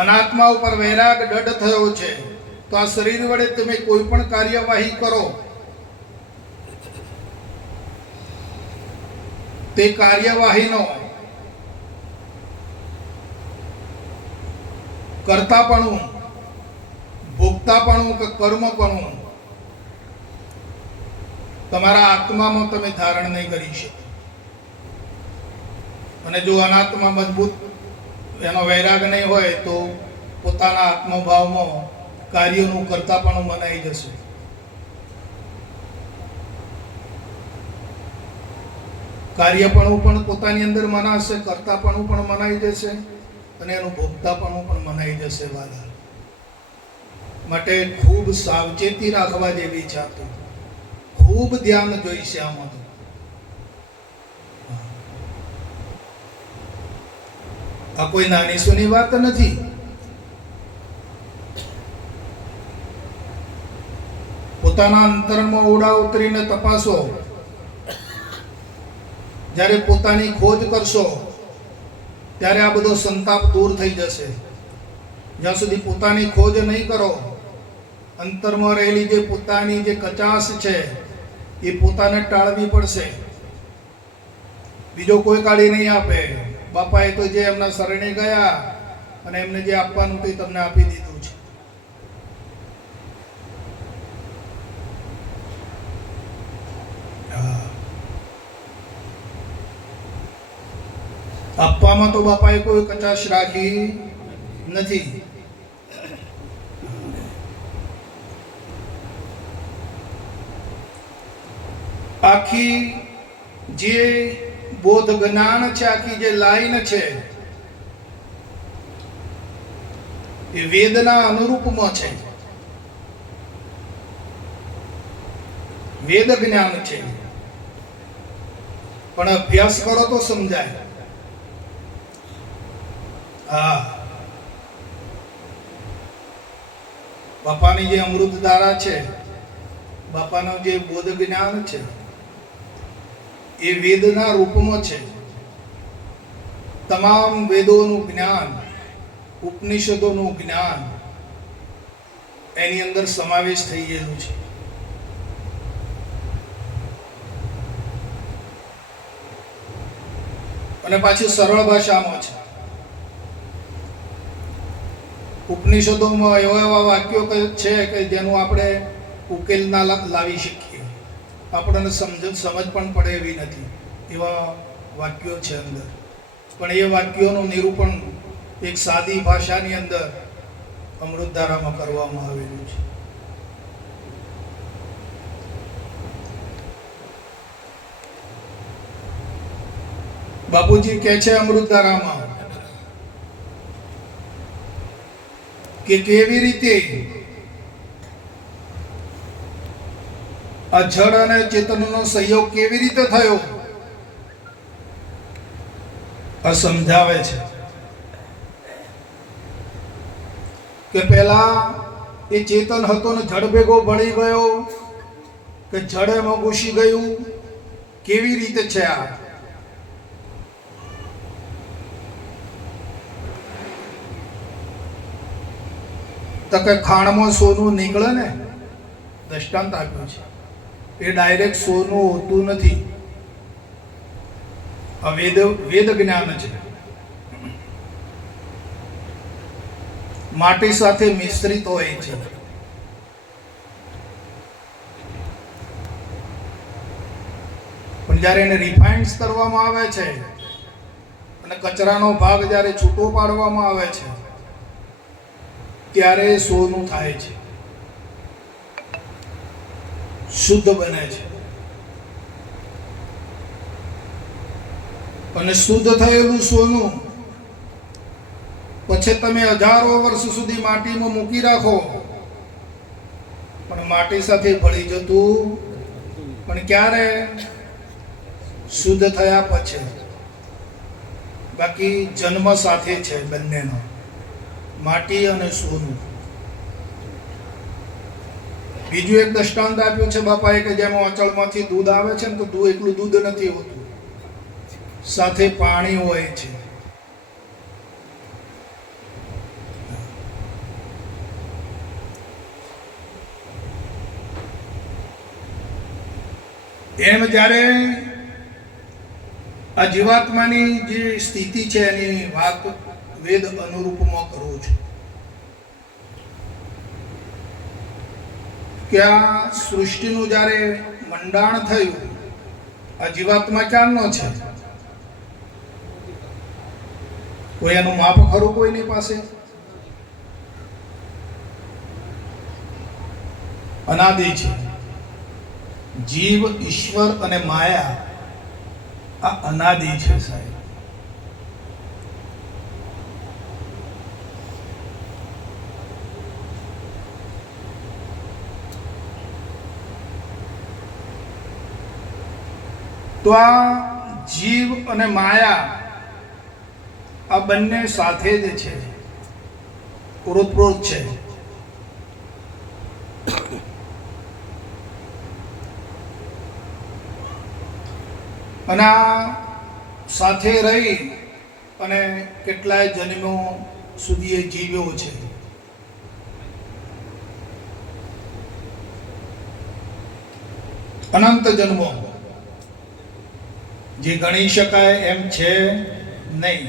અનાત્મા ઉપર વૈરાગ દઢ થયો છે. તો આ શરીર વડે તમે કોઈ પણ કાર્યવાહી કરો, તે કાર્યવાહીનો કર્તાપણું, ભોગતાપણું કે કર્મપણું તમારા આત્મામાં તમે ધારણ નહીં કરી શકો. અને જો અનાત્મા મજબૂત એનો વૈરાગ નહીં હોય તો પોતાના આત્મભાવમાં કાર્યનું કર્તાપણું મનાઈ જશે. કાર્યપણું પણ પોતાની અંદર મનાશે, કર્તાપણું પણ મનાઈ જશે અને એનું ભોગતાપણું પણ મનાઈ જશે. વાલા માટે ખૂબ સાવચેતી રાખવા જેવી છે. આ તો ખૂબ ધ્યાન જોઈશે આમાં. તો આ કોઈ નાની સૂની વાત નથી. પોતાના અંતરમાં ઓડા ઉતરીને તપાસો. જ્યારે પોતાની ખોજ કરશો ત્યારે આ બધો સંતાપ દૂર થઈ જશે. જ્યાં સુધી પોતાની ખોજ નહીં કરો, અંતરમાં રહેલી જે પોતાની જે કચાશ છે એ પોતાને ટાળવી પડશે. બીજો કોઈ કાઢી નહીં આપે. બાપાએ તો જે એમના શરણે ગયા અને એમને જે આપવાનું તે તમને આપી દીધું છે. આપવામાં તો બાપાએ કોઈ કચાશ રાખી નથી. આખી જે બોધ જ્ઞાન છે, આખી જે લાઈન છે એ વેદના અનુરૂપમાં છે. વેદ જ્ઞાન છે, પણ અભ્યાસ કરો તો સમજાય. હા, બાપાની જે અમૃત ધારા છે, બાપાનું જે બોધ જ્ઞાન છે એ વેદના રૂપમાં છે. તમામ વેદોનું જ્ઞાન, ઉપનિષદોનું જ્ઞાન એની અંદર સમાવેશ થઈ ગયેલું છે. અને પાછી સરળ ભાષામાં છે. ઉપનિષદોમાં એવા એવા વાક્યો છે કે જેનું આપણે ઉકેલ ના લાવી શકીએ, આપણને સમજ પણ પડે એવી નથી, એવા વાક્યો છે અંદર. પણ એ વાક્યોનું નિરૂપણ એક સાદી ભાષાની અંદર અમૃતધારામાં કરવામાં આવેલું છે. બાપુજી કહે છે અમૃતધારામાં કે કેવી રીતે આ જળ અને ચેતનનો સંયોગ કેવી રીતે થયો, આ સમજાવે છે. કે પહેલા એ ચેતન હતો ને જળ ભેગો ભળી ગયો કે જળ એમાં ઘૂસી ગયું, કેવી રીતે છે આ? તો કે ખાણમાં સોનું નીકળે ને, દ્રષ્ટાંત આપ્યું છે. એ ડાયરેક્ટ સોનું હોતું નથી. આ વેદ જ્ઞાન છે. માટી સાથે મિશ્રિત હોય છે. પણ જ્યારે એને રિફાઇન્ડ કરવામાં આવે છે અને કચરાનો ભાગ જ્યારે છૂટો પાડવામાં આવે છે ત્યારે સોનું થાય છે, શુદ્ધ બને છે. અને શુદ્ધ થયેલું સોનું પછી તમે હજારો વર્ષ સુધી માટીમાં મૂકી રાખો પણ માટી સાથે ભળી જતું. પણ ક્યારે? શુદ્ધ થયા પછી. બાકી જન્મ સાથે છે બંનેનો, માટી અને સોનું. બીજું એક દ્રષ્ટાંત આપ્યું છે બાપાએ કે જેમાં અચળમાંથી દૂધ આવે છે ને તો એકલું દૂધ નથી હોતું, સાથે પાણી હોય છે. એમ જ્યારે આ જીવાત્માની જે સ્થિતિ છે એની વાત વેદ અનુરૂપમાં કરું છું કે આ સૃષ્ટિનું જ્યારે મંડાણ થયું, આ જીવાત્મા ક્યારનો છે? કોઈ એનું માપ ખરું કોઈની પાસે? અનાદિ છે. જીવ, ઈશ્વર અને માયા આ અનાદિ છે સાહેબ. તો આ જીવ અને માયા આ બંને સાથે જ છે, ઓતપ્રોત છે. અને આ સાથે રહી અને કેટલાય જન્મો સુધી એ જીવ્યો છે. અનંત જન્મો જે ગણી શકાય એમ છે નહીં,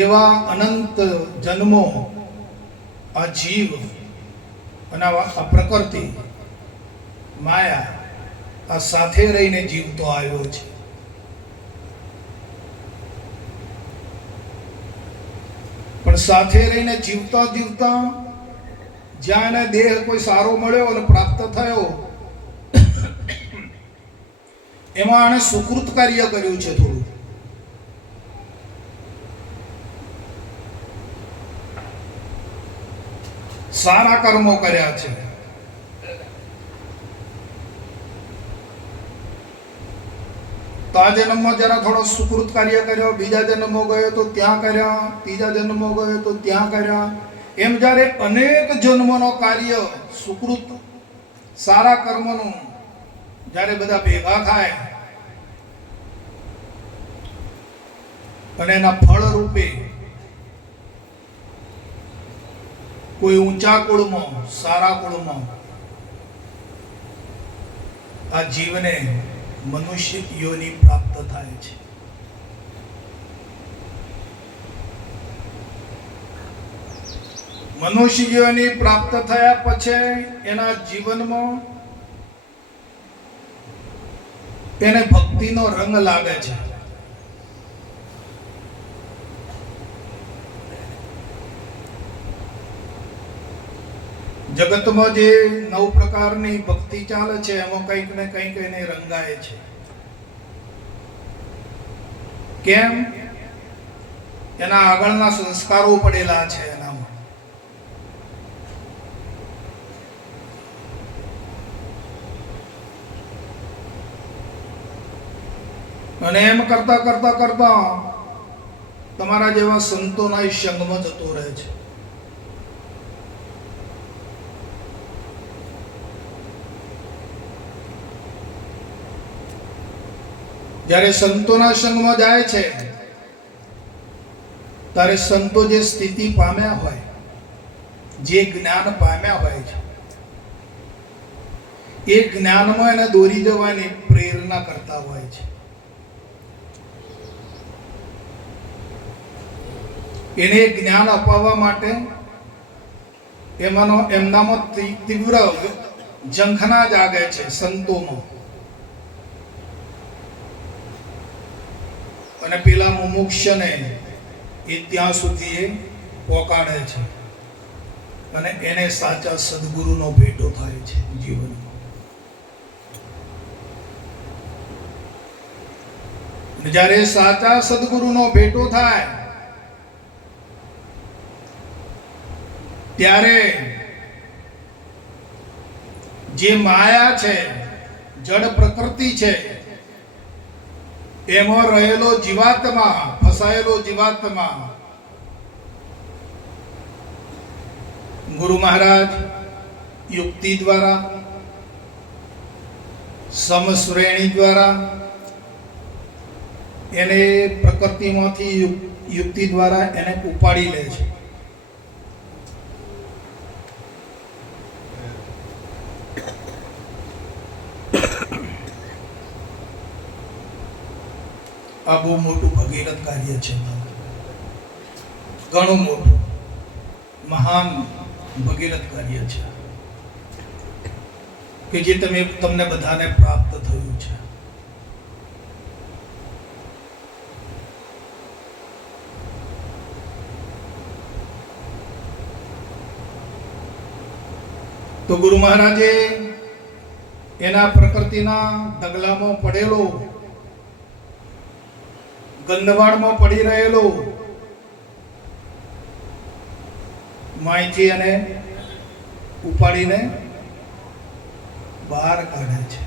એવા અનંત જન્મો આ જીવ અને આ પ્રકૃતિ માયા આ સાથે રહીને જીવતો આવ્યો છે. પણ સાથે રહીને જીવતા જીવતા જ્યાં એને દેહ કોઈ સારો મળ્યો અને પ્રાપ્ત થયો, એમાં આણે સુકૃત કાર્ય કર્યું છે. થોડું સારા કર્મો કર્યા છે. તો આ જન્મમાં જરા થોડો સુકૃત કાર્ય કર્યો, બીજા જન્મમાં ગયો તો ત્યાં કર્યા, ત્રીજા જન્મમાં ગયો તો ત્યાં કર્યા. એમ જ્યારે અનેક જન્મનો કાર્ય સુકૃત સારા કર્મનું જ્યારે બધા ભેગા થાય અને એના ફળ રૂપે કોઈ ઊંચા કુળમાં, સારા કુળમાં આ જીવને મનુષ્ય યોનિ પ્રાપ્ત થાય છે. મનુષ્ય યોનિ પ્રાપ્ત થયા પછી એના જીવનમાં એને ભક્તિનો રંગ લાગે છે. જગતમાં જે 9 પ્રકારની ભક્તિ ચાલે છે એમાં કંઈક ને કંઈક એને રંગાય છે. કેમ? એના આગળના સંસ્કારો પડેલા છે એનામાં. અને એમ કરતા કરતા કરતા તમારા જેવા સંતોના સંગમાં જતો રહે છે. જ્યારે સંતોના સંગમાં જાય છે ત્યારે સંતો જે સ્થિતિ પામ્યા હોય, જે જ્ઞાન પામ્યા હોય છે, એ જ્ઞાનમાં એને દોરી જવાની પ્રેરણા કરતા હોય છે. એને જ્ઞાન અપાવવા માટે એમનામાં તીવ્ર ઝંખના જાગે છે સંતોમાં. અને પેલા મુમુક્ષને એ ત્યાં સુધી એ પહોંચાડે છે અને એને સાચા સદગુરુનો ભેટો થાય છે જીવનમાં. જ્યારે સાચા સદગુરુનો ભેટો થાય ત્યારે જે માયા છે, જડ પ્રકૃતિ છે, એમાં રહેલો જીવાત્મા, ફસાયેલો જીવાત્મા ગુરુ મહારાજ યુક્તિ દ્વારા, સમશ્રેણી દ્વારા એને પ્રકૃતિમાંથી યુક્તિ દ્વારા એને ઉપાડી લે છે. આ બહુ મોટું ભગીરથ કાર્ય છે, ઘણું મોટું મહાન ભગીરથ કાર્ય છે કે જે તમને બધાને પ્રાપ્ત થયું છે. તો ગુરુ મહારાજે એના પ્રકૃતિના દગલામાં પડેલો, ગંધવાડમાં પડી રહેલો માહિતી અને ઉપાડીને બહાર કાઢે છે.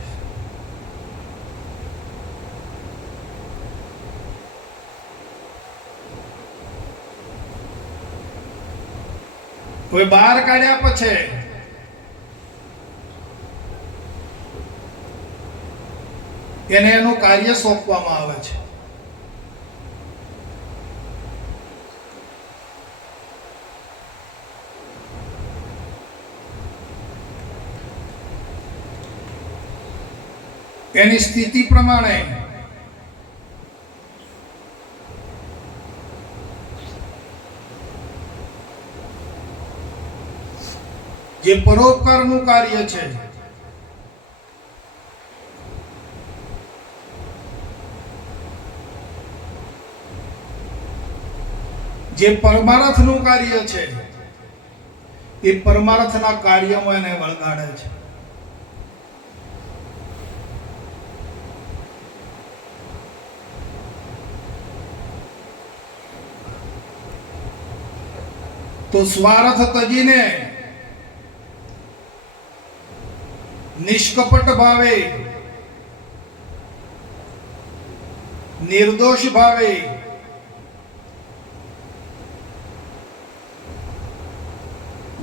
હવે બહાર કાઢ્યા પછી એને એનું કાર્ય સોંપવામાં આવે છે. એની સ્થિતિ પ્રમાણે જે પરોપકારનું કાર્ય છે, જે પરમાર્થનું કાર્ય છે, એ પરમાર્થના કાર્યમાં એને વળગાડે છે. તો સ્વાર્થ તજીને નિષ્કપટ ભાવે, નિર્દોષ ભાવે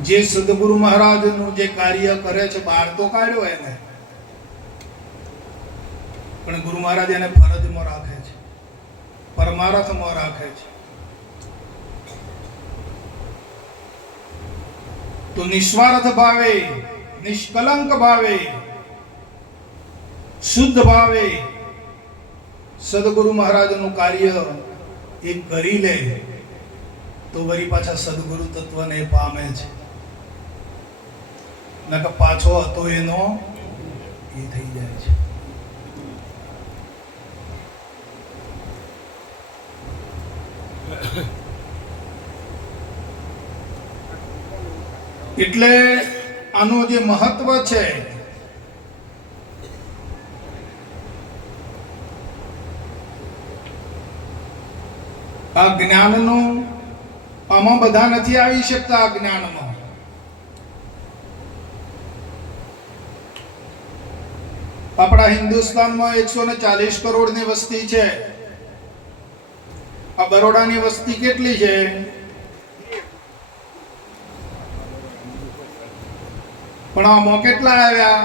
જે સદગુરુ મહારાજનું જે કાર્ય કરે છે, બહાર તો કાઢ્યો એને, પણ ગુરુ મહારાજ એને ફરજમાં રાખે છે, પરમાર્થમાં રાખે છે. તો નિસ્વાર્થ ભાવે, નિષ્કલંક ભાવે, શુદ્ધ ભાવે સદગુરુ મહારાજનું કાર્ય એ કરી લે તો વળી પાછા સદગુરુ તત્વને પામે છે. નકર પાછો હતો એનો એ થઈ જાય છે. એટલે આનું જે મહત્વ છે આ જ્ઞાનનું, આમાં બધા નથી આવી શકતા. આ જ્ઞાનમાં આપણા હિન્દુસ્તાનમાં 140 કરોડની વસ્તી છે. આ બરોડાની વસ્તી કેટલી છે? પણ આમાં કેટલા આવ્યા?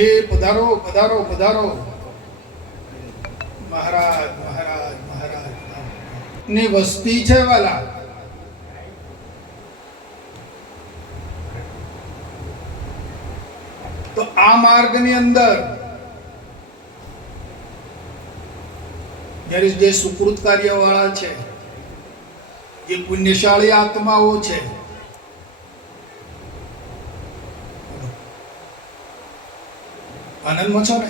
એ પધારો પધારો પધારો મહારાજ મહારાજ મહારાજ ની વસ્તી છે વાલા. તો આ માર્ગની અંદર જ્યારે જે સુકૃત કાર્ય વાળા છે, જે પુણ્યશાળી આત્માઓ છે, આનંદમાં છો ને?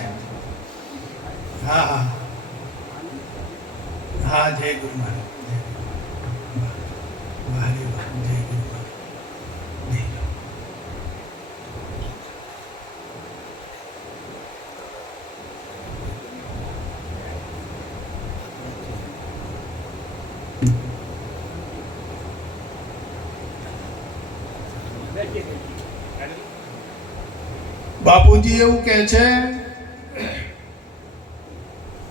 હા હા હા. જય ગુરુ મહારાજ, જય ગુરુ મહારાજ. બાપુજી એવું કહે છે,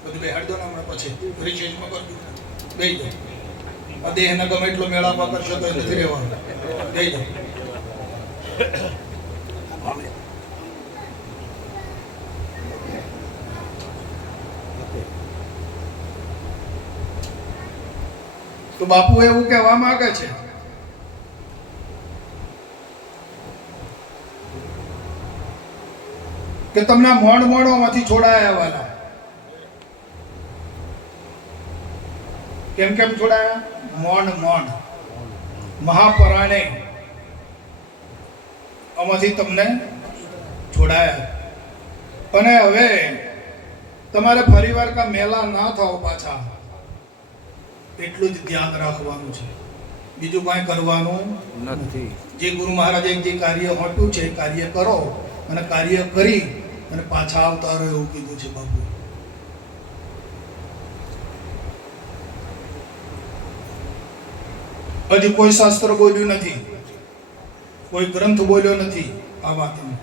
બધું બેહાડ દો ને હમણાં પછી રિચેન્જમાં કરજો. બેહી જાઓ. આ દેહને ગમે એટલો મેળાપા કરશો તો નથી રહેવાનું. બેહી જાઓ. તો બાપુ એવું કહેવા માંગે છે કે તમને મોડોમાંથી છોડાયા વાલા. કેમ કેમ છોડાયા? મોણ મહાપરાણે આમાંથી તમને છોડાયા. અને હવે તમારે ફરીવાર કા મેલા ના થાવ પાછા, એટલું જ ધ્યાન રાખવાનું છે, બીજું કાંઈ કરવાનું નથી. જે ગુરુ મહારાજે જે કાર્ય હોટ્યું છે એ કાર્ય કરો અને કાર્ય કરી અને પાછા આવતા રહો એવું કીધું છે બાપુ. હજી કોઈ શાસ્ત્ર બોલ્યું નથી, કોઈ ગ્રંથ બોલ્યો નથી આ વાતનું,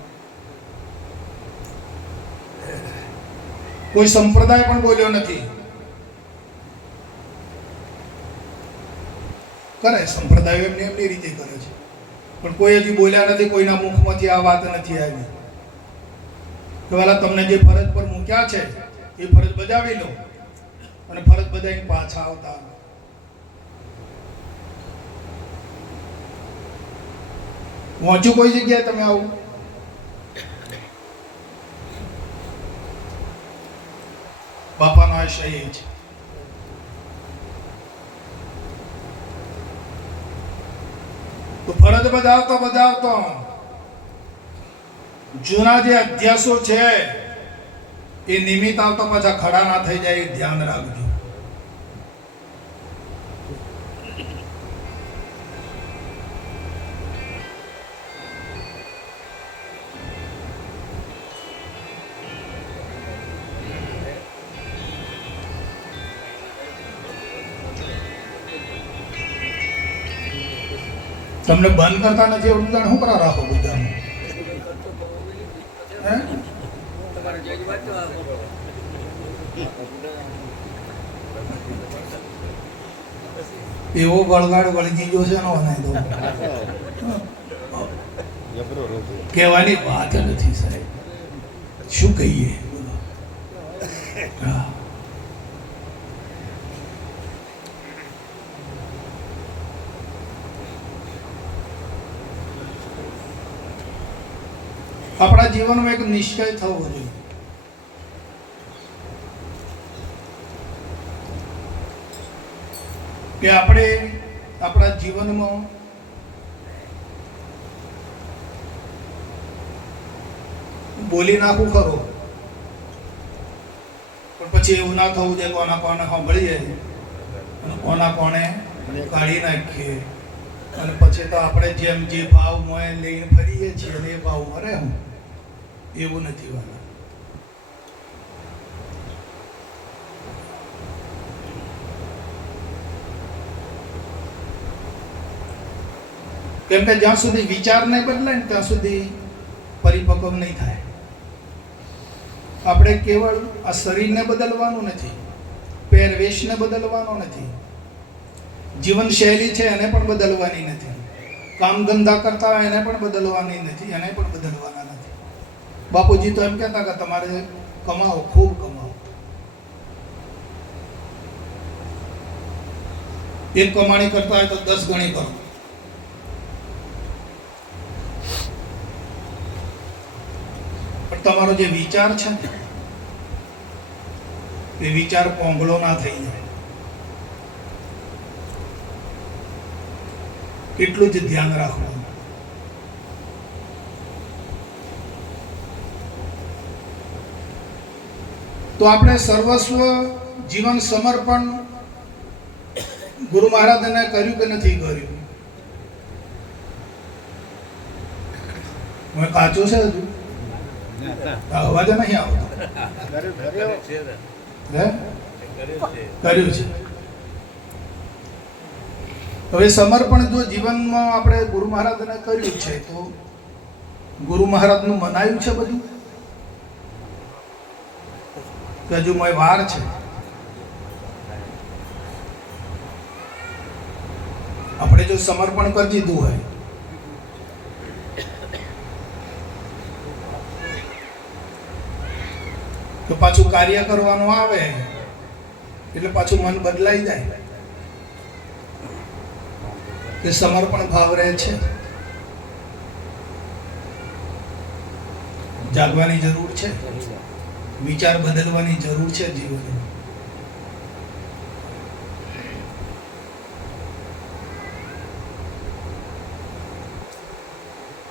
કોઈ સંપ્રદાય પણ બોલ્યો નથી. કરે સંપ્રદાય એમની રીતે કરે છે, પણ કોઈ હજી બોલ્યા નથી, કોઈના મુખમાંથી આ વાત નથી આવી કે વાલા તમને જે ફરજ પર મૂક્યા છે એ ફરજ બજાવી લો અને ફરજ બજાવીને પાછા આવતા. પહોંચ્યું કોઈ જગ્યાએ તમે આવું? બાપાનો આશય એ છે. તો ફરજ બજાવતો જૂના જે અધ્યાસો છે એ નિમિત્ત આવતા પાછા ખડા ના થઈ જાય એ ધ્યાન રાખજો. તમને બંધ કરતા નથી એવું જાણ શું કરા રાખો બધાનું? એવો વળગાડ વળગી ગયો છે કહેવાની વાત નથી સાહેબ, શું કહીએ? આપણા જીવનમાં એક નિશ્ચય થવો જોઈએ કે આપણે આપણા જીવનમાં બોલી નાખું ખરો, પણ પછી એવું ના થવું જોઈએ કોના કોને સાંભળીએ અને કોના કોને કાઢી નાખીએ અને પછી તો આપણે જેમ જે ભાવ મોય લઈને ફરીએ છીએ એ ભાવ મરે. હું એવું નથી વાલા. કેમ કે જ્યાં સુધી વિચાર નહીં બદલાય ને ત્યાં સુધી પરિપક્વ નહીં થાય. આપણે કેવળ આ શરીરને બદલવાનું નથી, પહેરવેશને બદલવાનો નથી, જીવનશૈલી છે એને પણ બદલવાની નથી, કામ ધંધા કરતા હોય એને પણ બદલવાની નથી, એને પણ બદલવાના નથી. બાપુજી તો એમ કહેતા કે તમારે કમાઓ, ખૂબ કમાઓ. એક કમાણી કરતા હોય તો 10 ગણી કરો. પણ તમારો જે વિચાર છે ને એ વિચાર પોંગળો ના થઈ જાય એટલું જ ધ્યાન રાખવાનું. તો આપણે સર્વસ્વ જીવન સમર્પણ ગુરુ મહારાજને કર્યું કે નથી કર્યું? હું કાચો છે હજુ અવાજ નહીં આવતો. કર્યું છે. હવે સમર્પણ જો જીવનમાં આપણે ગુરુ મહારાજને કર્યું છે તો ગુરુ મહારાજનું મનાયું છે બધું કે હજુ મોય વાર છે? આપણે જો સમર્પણ કરી દીધું હોય તો પાછું કાર્ય કરવાનું આવે એટલે પાછું મન બદલાઈ જાય. કે સમર્પણ ભાવ રહે છે. જાગવાની જરૂર છે, વિચાર બદલવાની જરૂર છે જીવનમાં.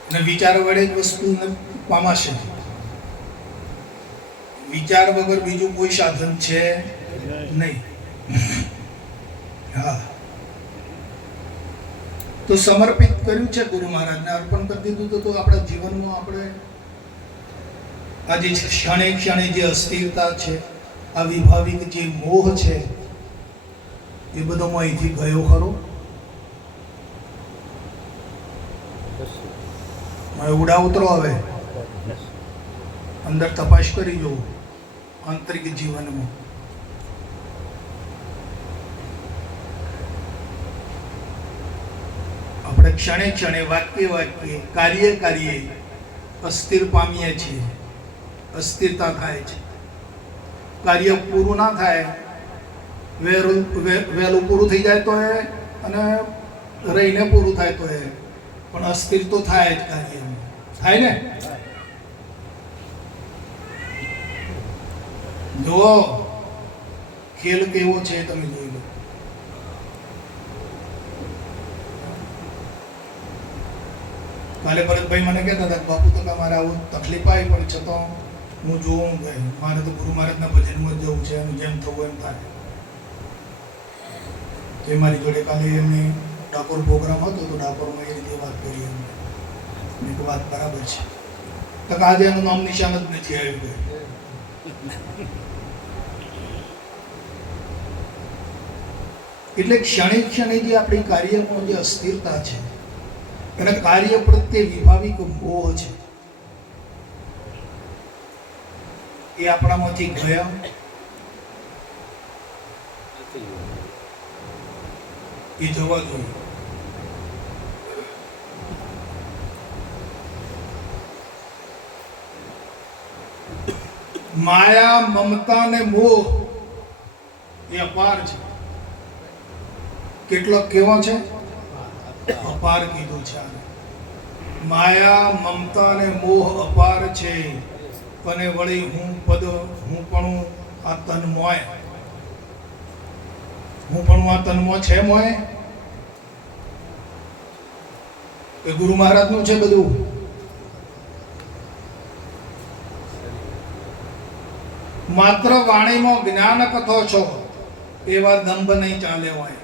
અને વિચાર વડે જ વસ્તુને પામાશે. વિચાર વગર બીજું કોઈ સાધન છે નહીં. હા, તો સમર્પિત કર્યું છે ગુરુ મહારાજને, અર્પણ કરી દીધું. તો આપણા જીવનમાં આપણે આજે ક્ષણે ક્ષણે જે અસ્થિરતા છે, આ વિભાવિક જે મોહ છે, એ બધો અહીંથી ગયો ખરો? ઉડા ઉતરો, હવે અંદર તપાસ કરી જુઓ આંતરિક જીવનમાં. આપણે ક્ષણે ક્ષણે, વાક્ય વાક્ય, કાર્ય કાર્ય અસ્થિર પામીએ છીએ. અસ્થિરતા થાય છે. કાર્ય પૂરું ના થાય, વહેલું પૂરું થઈ જાય તો એ, અને રહીને પૂરું થાય તો એ, પણ અસ્થિર તો થાય જ કાર્ય. થાય ને? જો ખેલ કેવો છે તમે જોઈ લો. કાલે ભરતભાઈ મને કહેતા હતા, બાપુ તો મારે આવું તકલીફ આવી, પણ છતાં હું જોઉં કે મારે તો ગુરુ મહારાજના ભજનમાં જવું છે, અને જેમ થવું એમ થાય. તો મારી જોડે કાલે એમની ડાકોર પ્રોગ્રામ હતો, તો ડાકોરમાં એ રીતે વાત કરી. મેં કહ્યું વાત બરાબર છે. તો આજે એનું નામ નિશાન જ નથી આવ્યું. એટલે ક્ષણે ક્ષણે જે આપણી કાર્યમાં જે અસ્થિરતા છે, અને કાર્ય પ્રત્યે વિભાવિક મોહ છે, એ આપણામાંથી ગયા એ જવા જોઈએ. માયા, મમતા ને મોહ એ અપાર છે. કેટલો કેવો છે? અપાર કીધું છે. માયા, મમતા ને મોહ અપાર છે, અને વળી હું પદ, હું પણ આ તન મોય, હું પણ આ તનમાં છે મોય. એ ગુરુ મહારાજનું છે બધું. માત્ર વાણીમાં જ્ઞાન કથો છો, એવા દંભ નહીં ચાલે હોય.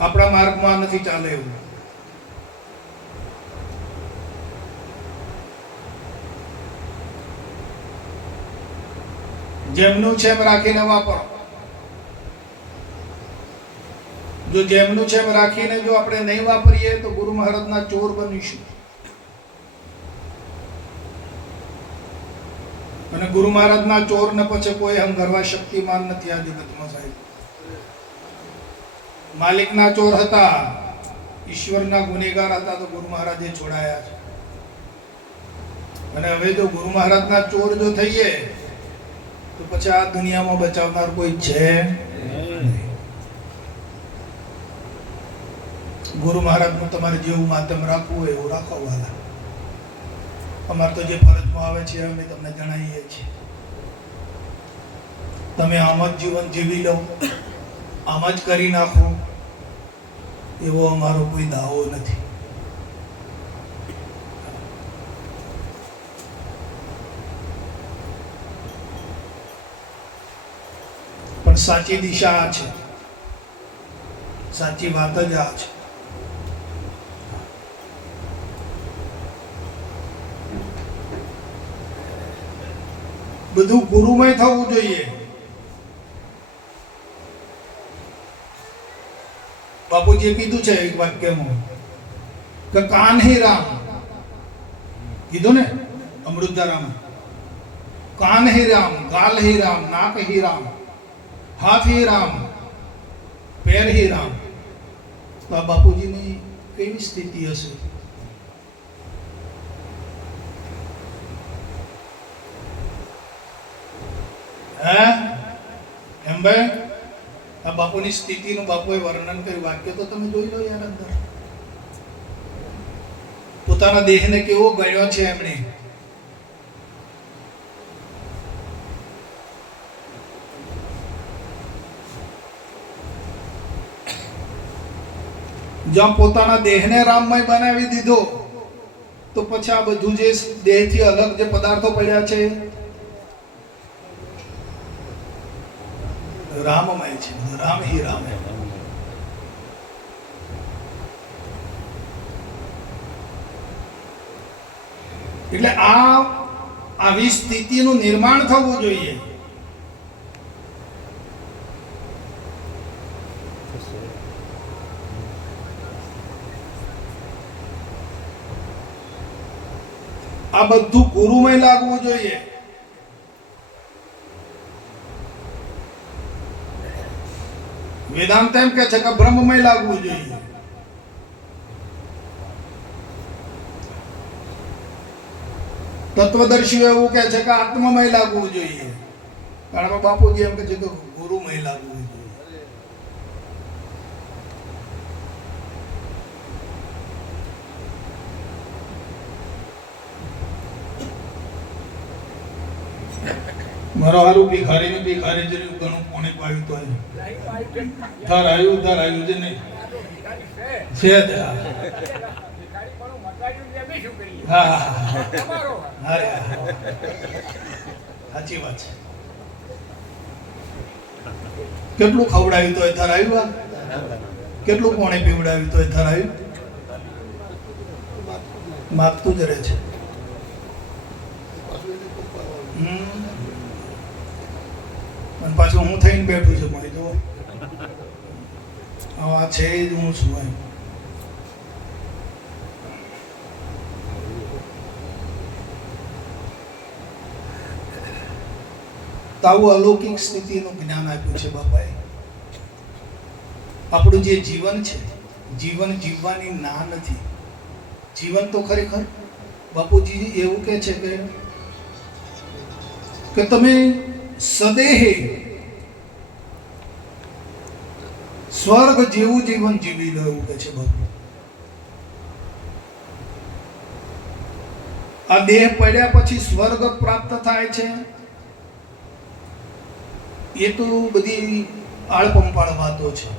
આપણા માર્ગમાં નથી ચાલે એવું. જેમનું છે એમ રાખીને વાપરો. જો જેમનું છે એમ રાખીને જો આપણે નહીં વાપરીએ તો ગુરુ મહારાજના ચોર બનીશું. અને ગુરુ મહારાજના ચોરને પછી કોઈ હંગરવા શક્તિમાન નથી આ જગતમાં સાહેબ. માલિકના ચોર હતા, ઈશ્વરના ગુનેગાર હતા, તો ગુરુ મહારાજે છોડાયા છે. અને હવે જો ગુરુ મહારાજના ચોર જો થઈએ તો પછી આ દુનિયામાં બચાવનાર કોઈ છે નહીં. ગુરુ મહારાજનું તમારે જેવું માધ્યમ રાખવું હોય એવું રાખો વાલા. અમારે તો જે ફરજમાં આવે છે અમે તમને જણાવીએ છીએ. તમે આમ જ જીવન જીવી લો, આમ જ કરી નાખો, એવો અમારો કોઈ દાવો નથી. પણ સાચી દિશા આ છે, સાચી વાત જ આ છે. બધું ગુરુમય થવું જોઈએ. બાપુજીએ કીધું છે એક વાક્યમાં કે કાન હી રામ, કીધું ને અમૃતધારામાં. કાન હી રામ, ગાલ હી રામ, નાક હી રામ, હાથ હી રામ, પેર હી રામ. તો આ બાપુજીની કેવી સ્થિતિ હશે? હે એમ ભાઈ, આ બાપુની સ્થિતિનું બાપુએ વર્ણન કર્યું. વાક્ય તો તમે જોઈ લો યાર. અંદર પોતાના દેહને કેવો ગણ્યો છે એમણે. જ્યાં પોતાના દેહને રામમય બનાવી દીધો, તો પછી આ બધું જે દેહથી અલગ જે પદાર્થો પડ્યા છે રામમય છે. રામ હી રામ હે. એટલે આવી સ્થિતિનું નિર્માણ થવું જોઈએ. આ બધું ગુરુમય લાગવું જોઈએ. વેદાંત એમ કે છે કે બ્રહ્મમય લાગવું જોઈએ. તત્વદર્શીઓ એવું કે છે કે આત્મમય લાગવું જોઈએ. કારણ બાપુજી એમ કે છે કે ગુરુમય લાગવું જોઈએ. મારો હારું ભિખારી જેવું ઘણું પાણી પાયું તો ધર આવ્યું છે નહીં છે જ. હા સાચી વાત છે. કેટલું ખવડાવ્યું તો ધર આવ્યું, કેટલું પાણી પીવડાવ્યું તો ધર આવ્યું. માગતું જ રહે છે. અને પાછું હું થઈને બેઠું છું. ભાઈ જો આ છે જ હું છું એમ. તો આવું અલૌકિક સ્થિતિનું જ્ઞાન આપ્યું છે બાપાએ. આપણું જે જીવન છે, જીવન જીવવાની ના નથી. જીવન તો ખરેખર બાપુજી એવું કહે છે કે તમે સદેહે સ્વર્ગ જેવું જીવન જીવી લો, એવું કહે છે બાપુ. આ દેહ પડ્યા પછી સ્વર્ગ પ્રાપ્ત થાય છે એ તો બધી આળપંપાળ વાતો છે.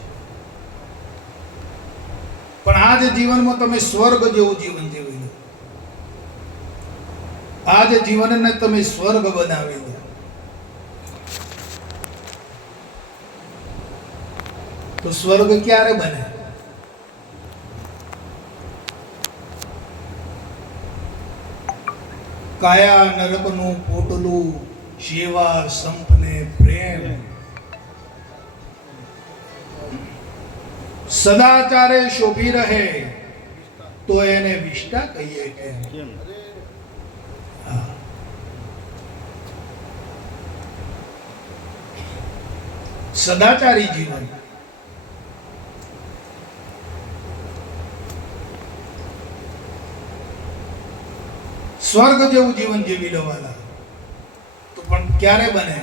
પણ આ જ જીવનમાં તમે સ્વર્ગ જેવું જીવન જીવી લો. આ જ જીવનને તમે સ્વર્ગ બનાવી દો. તો સ્વર્ગ ક્યારે બને? કાયા નરકનું પોટલું, સેવા સંપને પ્રેમ, સદાચારે શોભી રહે તો એને વિષ્ટા કહીએ કે સદાચારી જીવન. સ્વર્ગ જેવું જીવન જીવી લેવાના. તો પણ ક્યારે બને?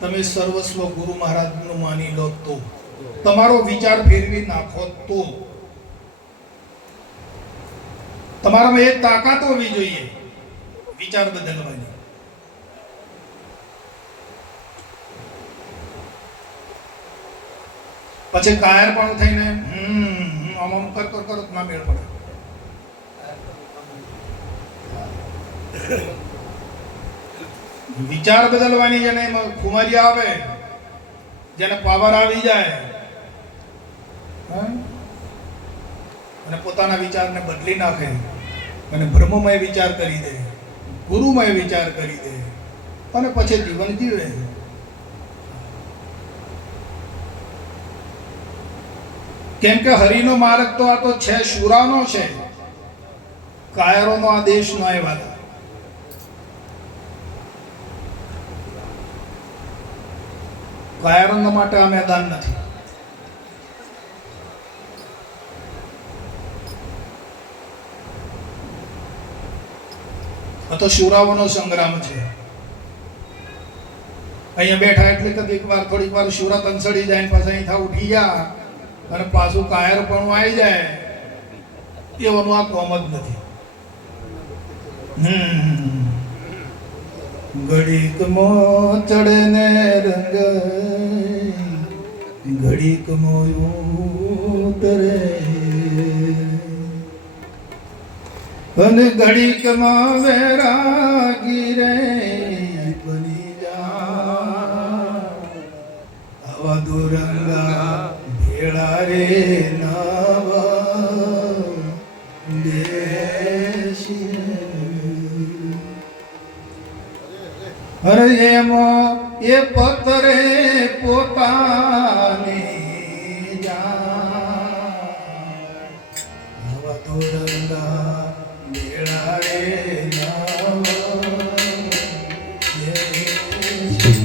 તમે સર્વસ્વ ગુરુ મહારાજનું માની લો તો, તમારો વિચાર ફેરવી નાખો તો. તમારામાં એક તાકાત હોવી જોઈએ વિચાર બદલવાની. પછી કાયર પણ થઈને આમ કરો ના મેળ પડે. વિચાર બદલવાની, જેને ખુમારી આવે, જેને પાવર આવી જાય અને પોતાના વિચારને બદલી નાખે અને બ્રહ્મમય વિચાર કરી દે, ગુરુમય વિચાર કરી દે અને પછી જીવન જીવે. કેમ કે હરિનો માર્ગ તો આ તો છે, શુરાનો છે, કાયરોનો આ દેશ નો આવ્યા. કાયરો માટે આ મેદાન નથી. આ તો શુરાઓનો સંગ્રામ છે. અહીંયા બેઠા એટલે કદીક વાર થોડીક વાર સુરત અંસળી જાય ને પાછા અહીંથી ઉઠી ગયા અને પાછું કાયર પણ આવી જાય એવાનું આ કોમ જ નથી. ઘડીક મો ચડે ને રંગ ઘડીક મો ઉતરે અને ઘડીક માં વેરાગી રે બની જા આવા દુરંગા ભેળા રે નવા દેશી અરે એમાં એ પથરે પોતાની જાન આવા દુરંગા ભેળા રે નવા દેશી.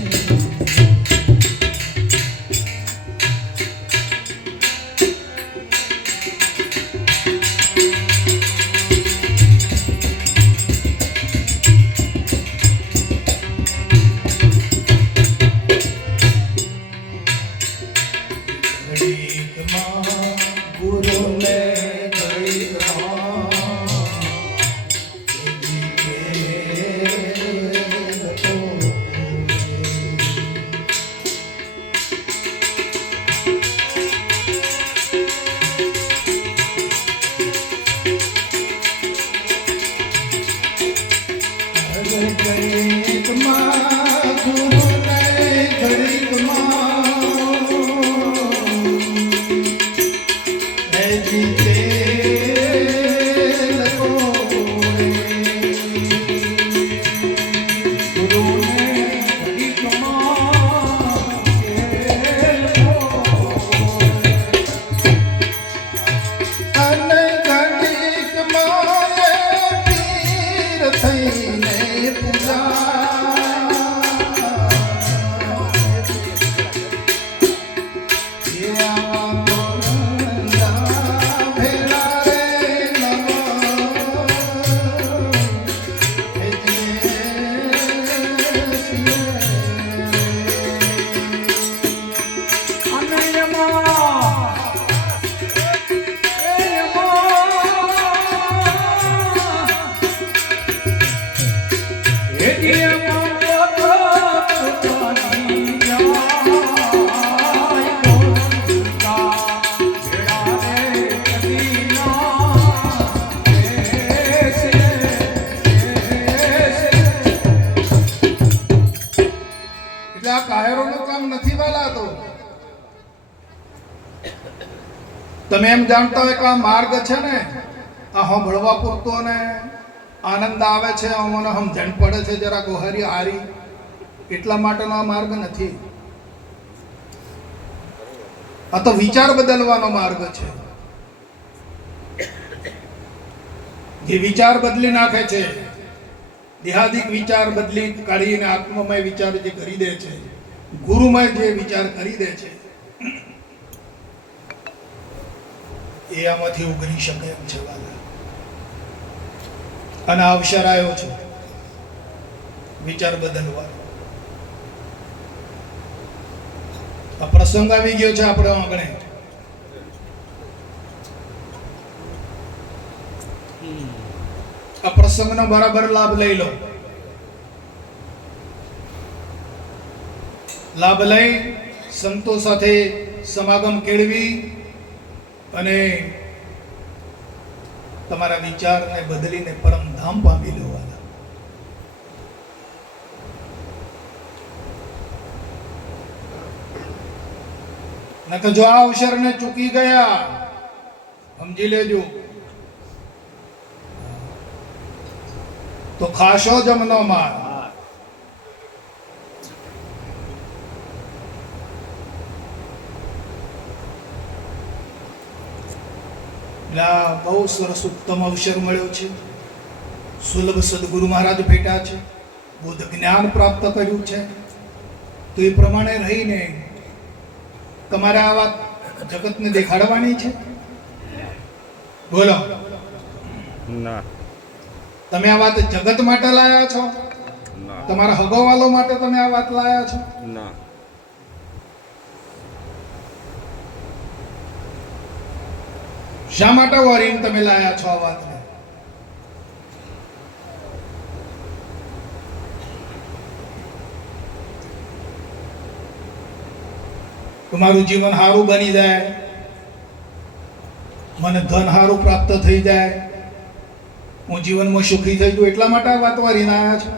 તમે એમ જાણતા હોય કે આ માર્ગ છે ને આ સાંભળવા પૂરતો ને આનંદ આવે છે, અમને સમજણ પડે છે જરા ગોહરી આરી એટલા માટેનો આ માર્ગ નથી. આ તો વિચાર બદલવાનો માર્ગ છે. જે વિચાર બદલી નાખે છે, દેહાદિક વિચાર બદલી કાઢીને આત્મમય વિચાર જે કરી દે છે, ગુરુમય જે વિચાર કરી દે છે, એ આમાંથી ઉગરી શકે એમ છે. અને અવસર આવ્યો છે વિચાર બદલવાનો. આ પ્રસંગ આવી ગયો છે આપણે આંગણે. આ પ્રસંગનો બરાબર લાભ લઈ લો. લાભ લઈ સંતો સાથે સમાગમ કેળવી અને તમારા વિચારને બદલીને પરમધામ પામી લેવાના. નકર જો આ અવસરને ચૂકી ગયા, સમજી લેજો, તો ખાશો જમનો માર. બહુ સરસ ઉત્તમ અવસર મળ્યો છે. સુલભ સદગુરુ મહારાજ ભેટા છે, બુદ્ધ જ્ઞાન પ્રાપ્ત કર્યું છે. તો એ પ્રમાણે રહીને તમારે આ વાત જગતને દેખાડવાની છે. બોલો, ના તમે આ વાત જગત માટે લાયા છો? ના. તમારા હગવાલો માટે તમે આ વાત લાયા છો? ના. શા માટે વરીને તમે લાયા છો આ વાતને? તમારું જીવન સારું બની જાય, મને ધન સારું પ્રાપ્ત થઈ જાય, હું જીવનમાં સુખી થઈ જાઉં, એટલા માટે આ વાત વરીને આવ્યા છો?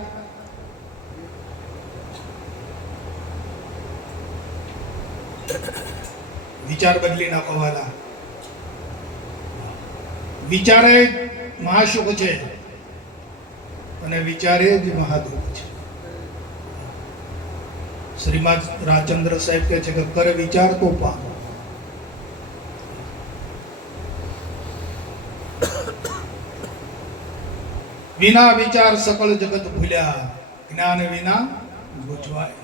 વિચાર બદલી નાખો વાલા. વિચારે મહાસુખ છે અને વિચારે જ મહાદુખ છે. શ્રીમદ રાજચંદ્ર સાહેબ કહે છે કે કર વિચાર તો પામ. વિના વિચાર સકળ જગત ભૂલ્યા, જ્ઞાન વિના બુજવાય.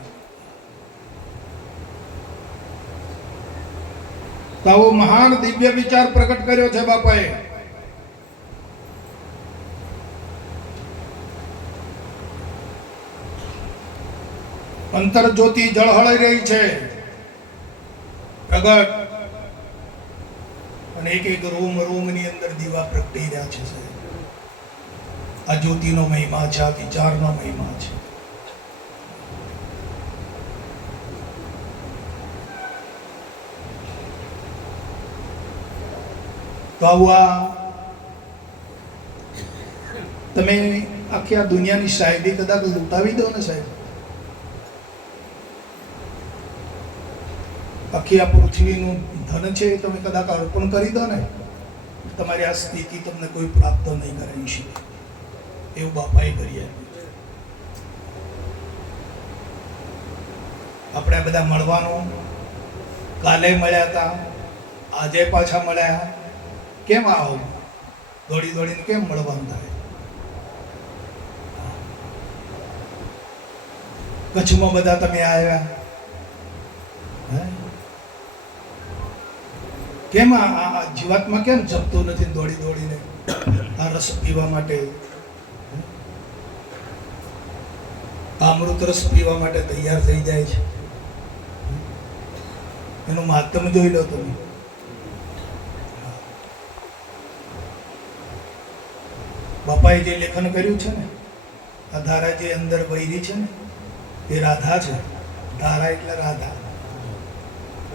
તો આવો મહાન દિવ્ય વિચાર પ્રગટ કર્યો છે બાપાએ. અંતર જ્યોતિ ઝળહળી રહી છે પ્રગટ, અને એક એક રૂમ ની અંદર દીવા પ્રગટી રહ્યા છે. આ જ્યોતિનો મહિમા છે, આ વિચારનો મહિમા છે. તો આવું આ તમે આખી આ દુનિયાની સાહેબી કદાચ લૂંટાવી દો ને સાહેબ, આખી આ પૃથ્વીનું ધન છે એ તમે કદાચ અર્પણ કરી દો ને, તમારી આ સ્થિતિ તમને કોઈ પ્રાપ્ત નહીં કરાવી શકે. એવું બાપાએ કરી આપ્યું. આપણે બધા મળવાનું, કાલે મળ્યા હતા, આજે પાછા મળ્યા. કેમ આવો દોડી દોડીને કેમ મળવાનું થાય? કચ્છમાં બધા તમે આવ્યા, કેમ આ જીવાતમાં કેમ જપતું નથી દોડી દોડીને આ રસ પીવા માટે, આ અમૃત રસ પીવા માટે તૈયાર થઈ જાય છે? એનું મહાત્મ્ય જોઈ લો તમે. બાપાએ જે લેખન કર્યું છે ને, આ ધારા જે અંદર વૈરી છે ને એ રાધા છે. ધારા એટલે રાધા,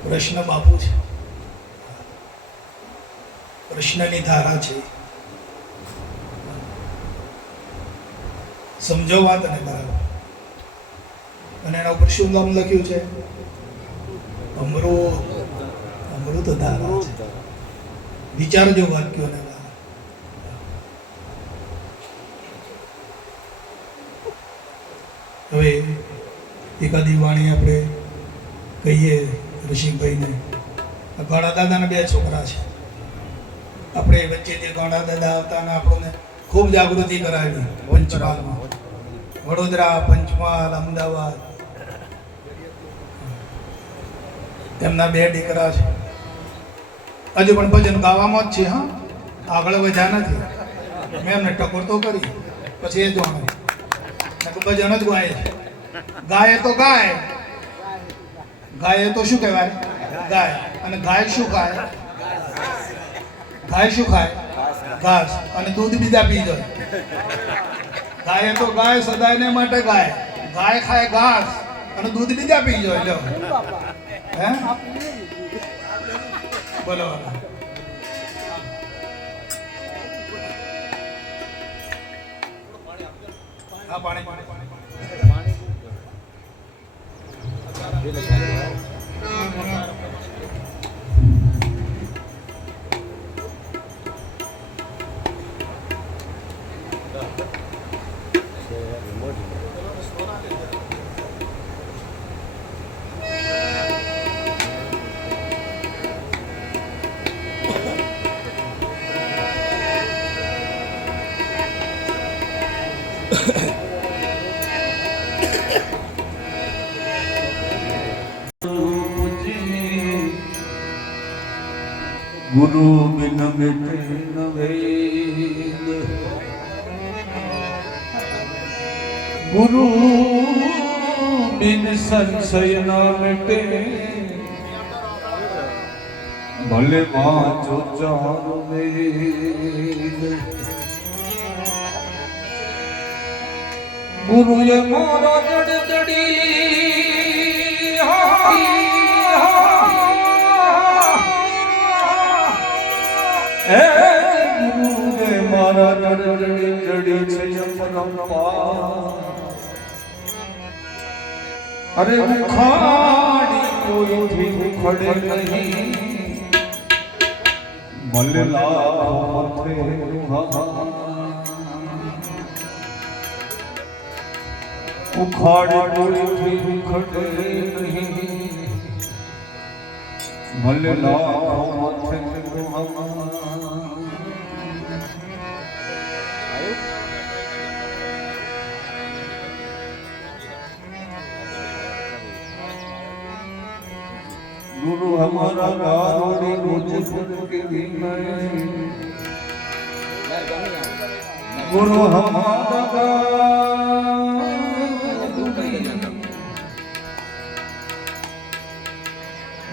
કૃષ્ણ બાપુ છે, કૃષ્ણની ધારા છે. સમજો વાત ને બરાબર. અને એના ઉપર શું નામ લખ્યું છે? અમૃત. અમૃત ધારા છે. વિચારજો વાક્યોને. હવે એકાદી વાણી આપણે કહીએ ઋષિભાઈને. ગોળા દાદાના 2 છોકરા છે. આપણે વચ્ચે જે ગોળા દાદા આવતા ને આપણને ખૂબ જાગૃતિ કરાવી પંચમહાલમાં, વડોદરા, પંચમહાલ, અમદાવાદ. તેમના 2 દીકરા છે. હજુ પણ ભજન ગાવામાં જ છે. હા, આગળ વધ્યા નથી. મેં એમને ટકોર તો કરી, પછી એ જોવાનું ભજન જ ગાય છે. ગાય તો ગાય, ગાય તો શું કહેવાય? ગાય. અને ગાય શું ખાય? ગાય શું ખાય? ઘાસ. અને દૂધ બીજા પી જાય. ગાય તો ગાય સદાયને માટે ગાય. ગાય ખાય ઘાસ અને દૂધ બીજા પી જાય. લો હે બોલો. હા, પાણી પાણી પાણી. ગુરુ બિન મિટે ન ભેદ, ગુરુ બિન સંશય ના મિટે ભલે વાંચો ચાર વેદ ગુરુએ મારો જડજડી હે ગુરુએ મારા જડજડી છે પરંપરા અરે ઉખાડી કોઈથી ઉખડે નહીં ભલે લાખો મથે ઉખાડે કોઈથી ઉખડે નહીં ભલે લાખો મથે गुरु हमारा गारोड़ी मुझपुर के दिन गुरु हमारा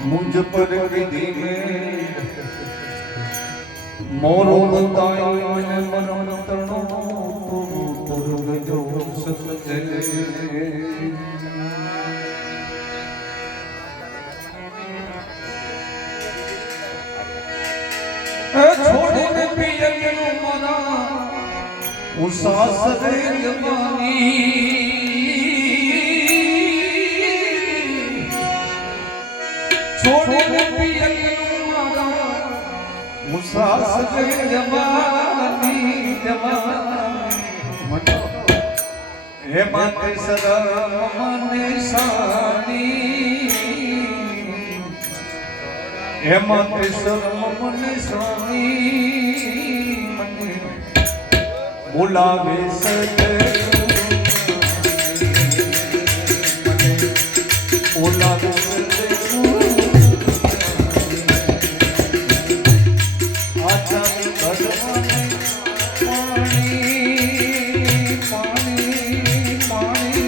मुझ पर के दिन मोरो बतायो मैंने मरण तणो तुर गयो सत्य छोड़ने पियन मना उसास रे जवानी छोड़ने पियन मना उसास रे जवानी हे माते सदा मने सानी हे माते शर्म मने स्वामी मने बोलावे सदगुरु मने बोलावे सदगुरु आजा भगवान पानी पानी पानी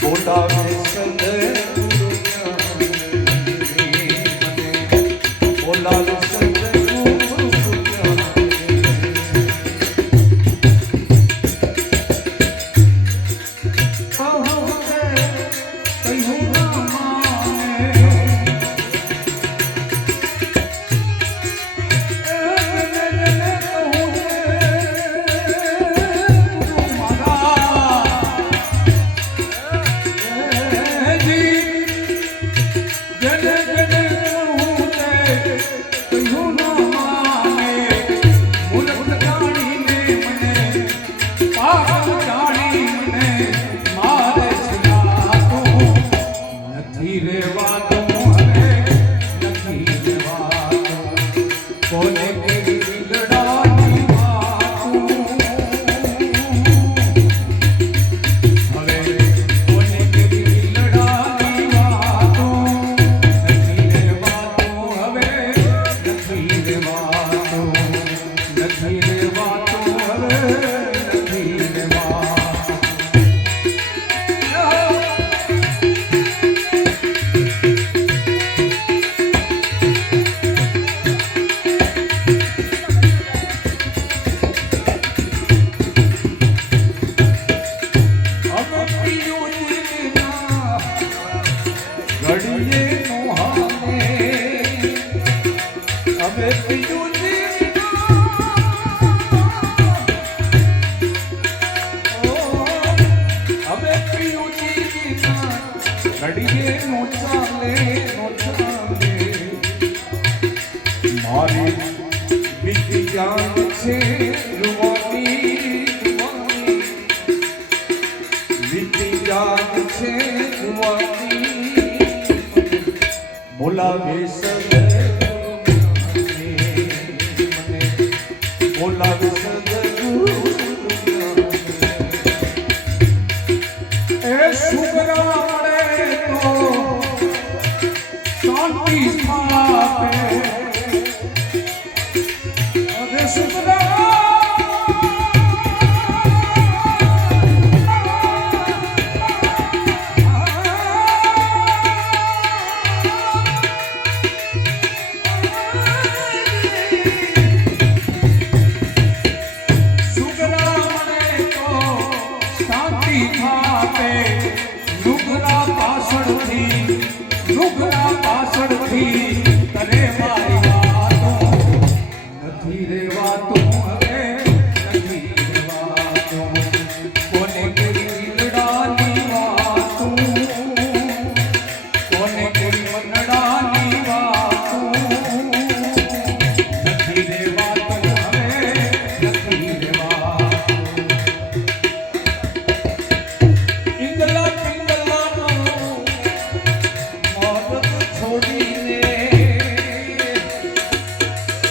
बोलावे सदगुरु મારી બીજી જાન છે જુવાની બીજી જાન છે જુવાની બોલાવે સદગુરુ મને બોલાવે સદગુરુ એ શુભરાણે તો શાંતિ સ્થાપે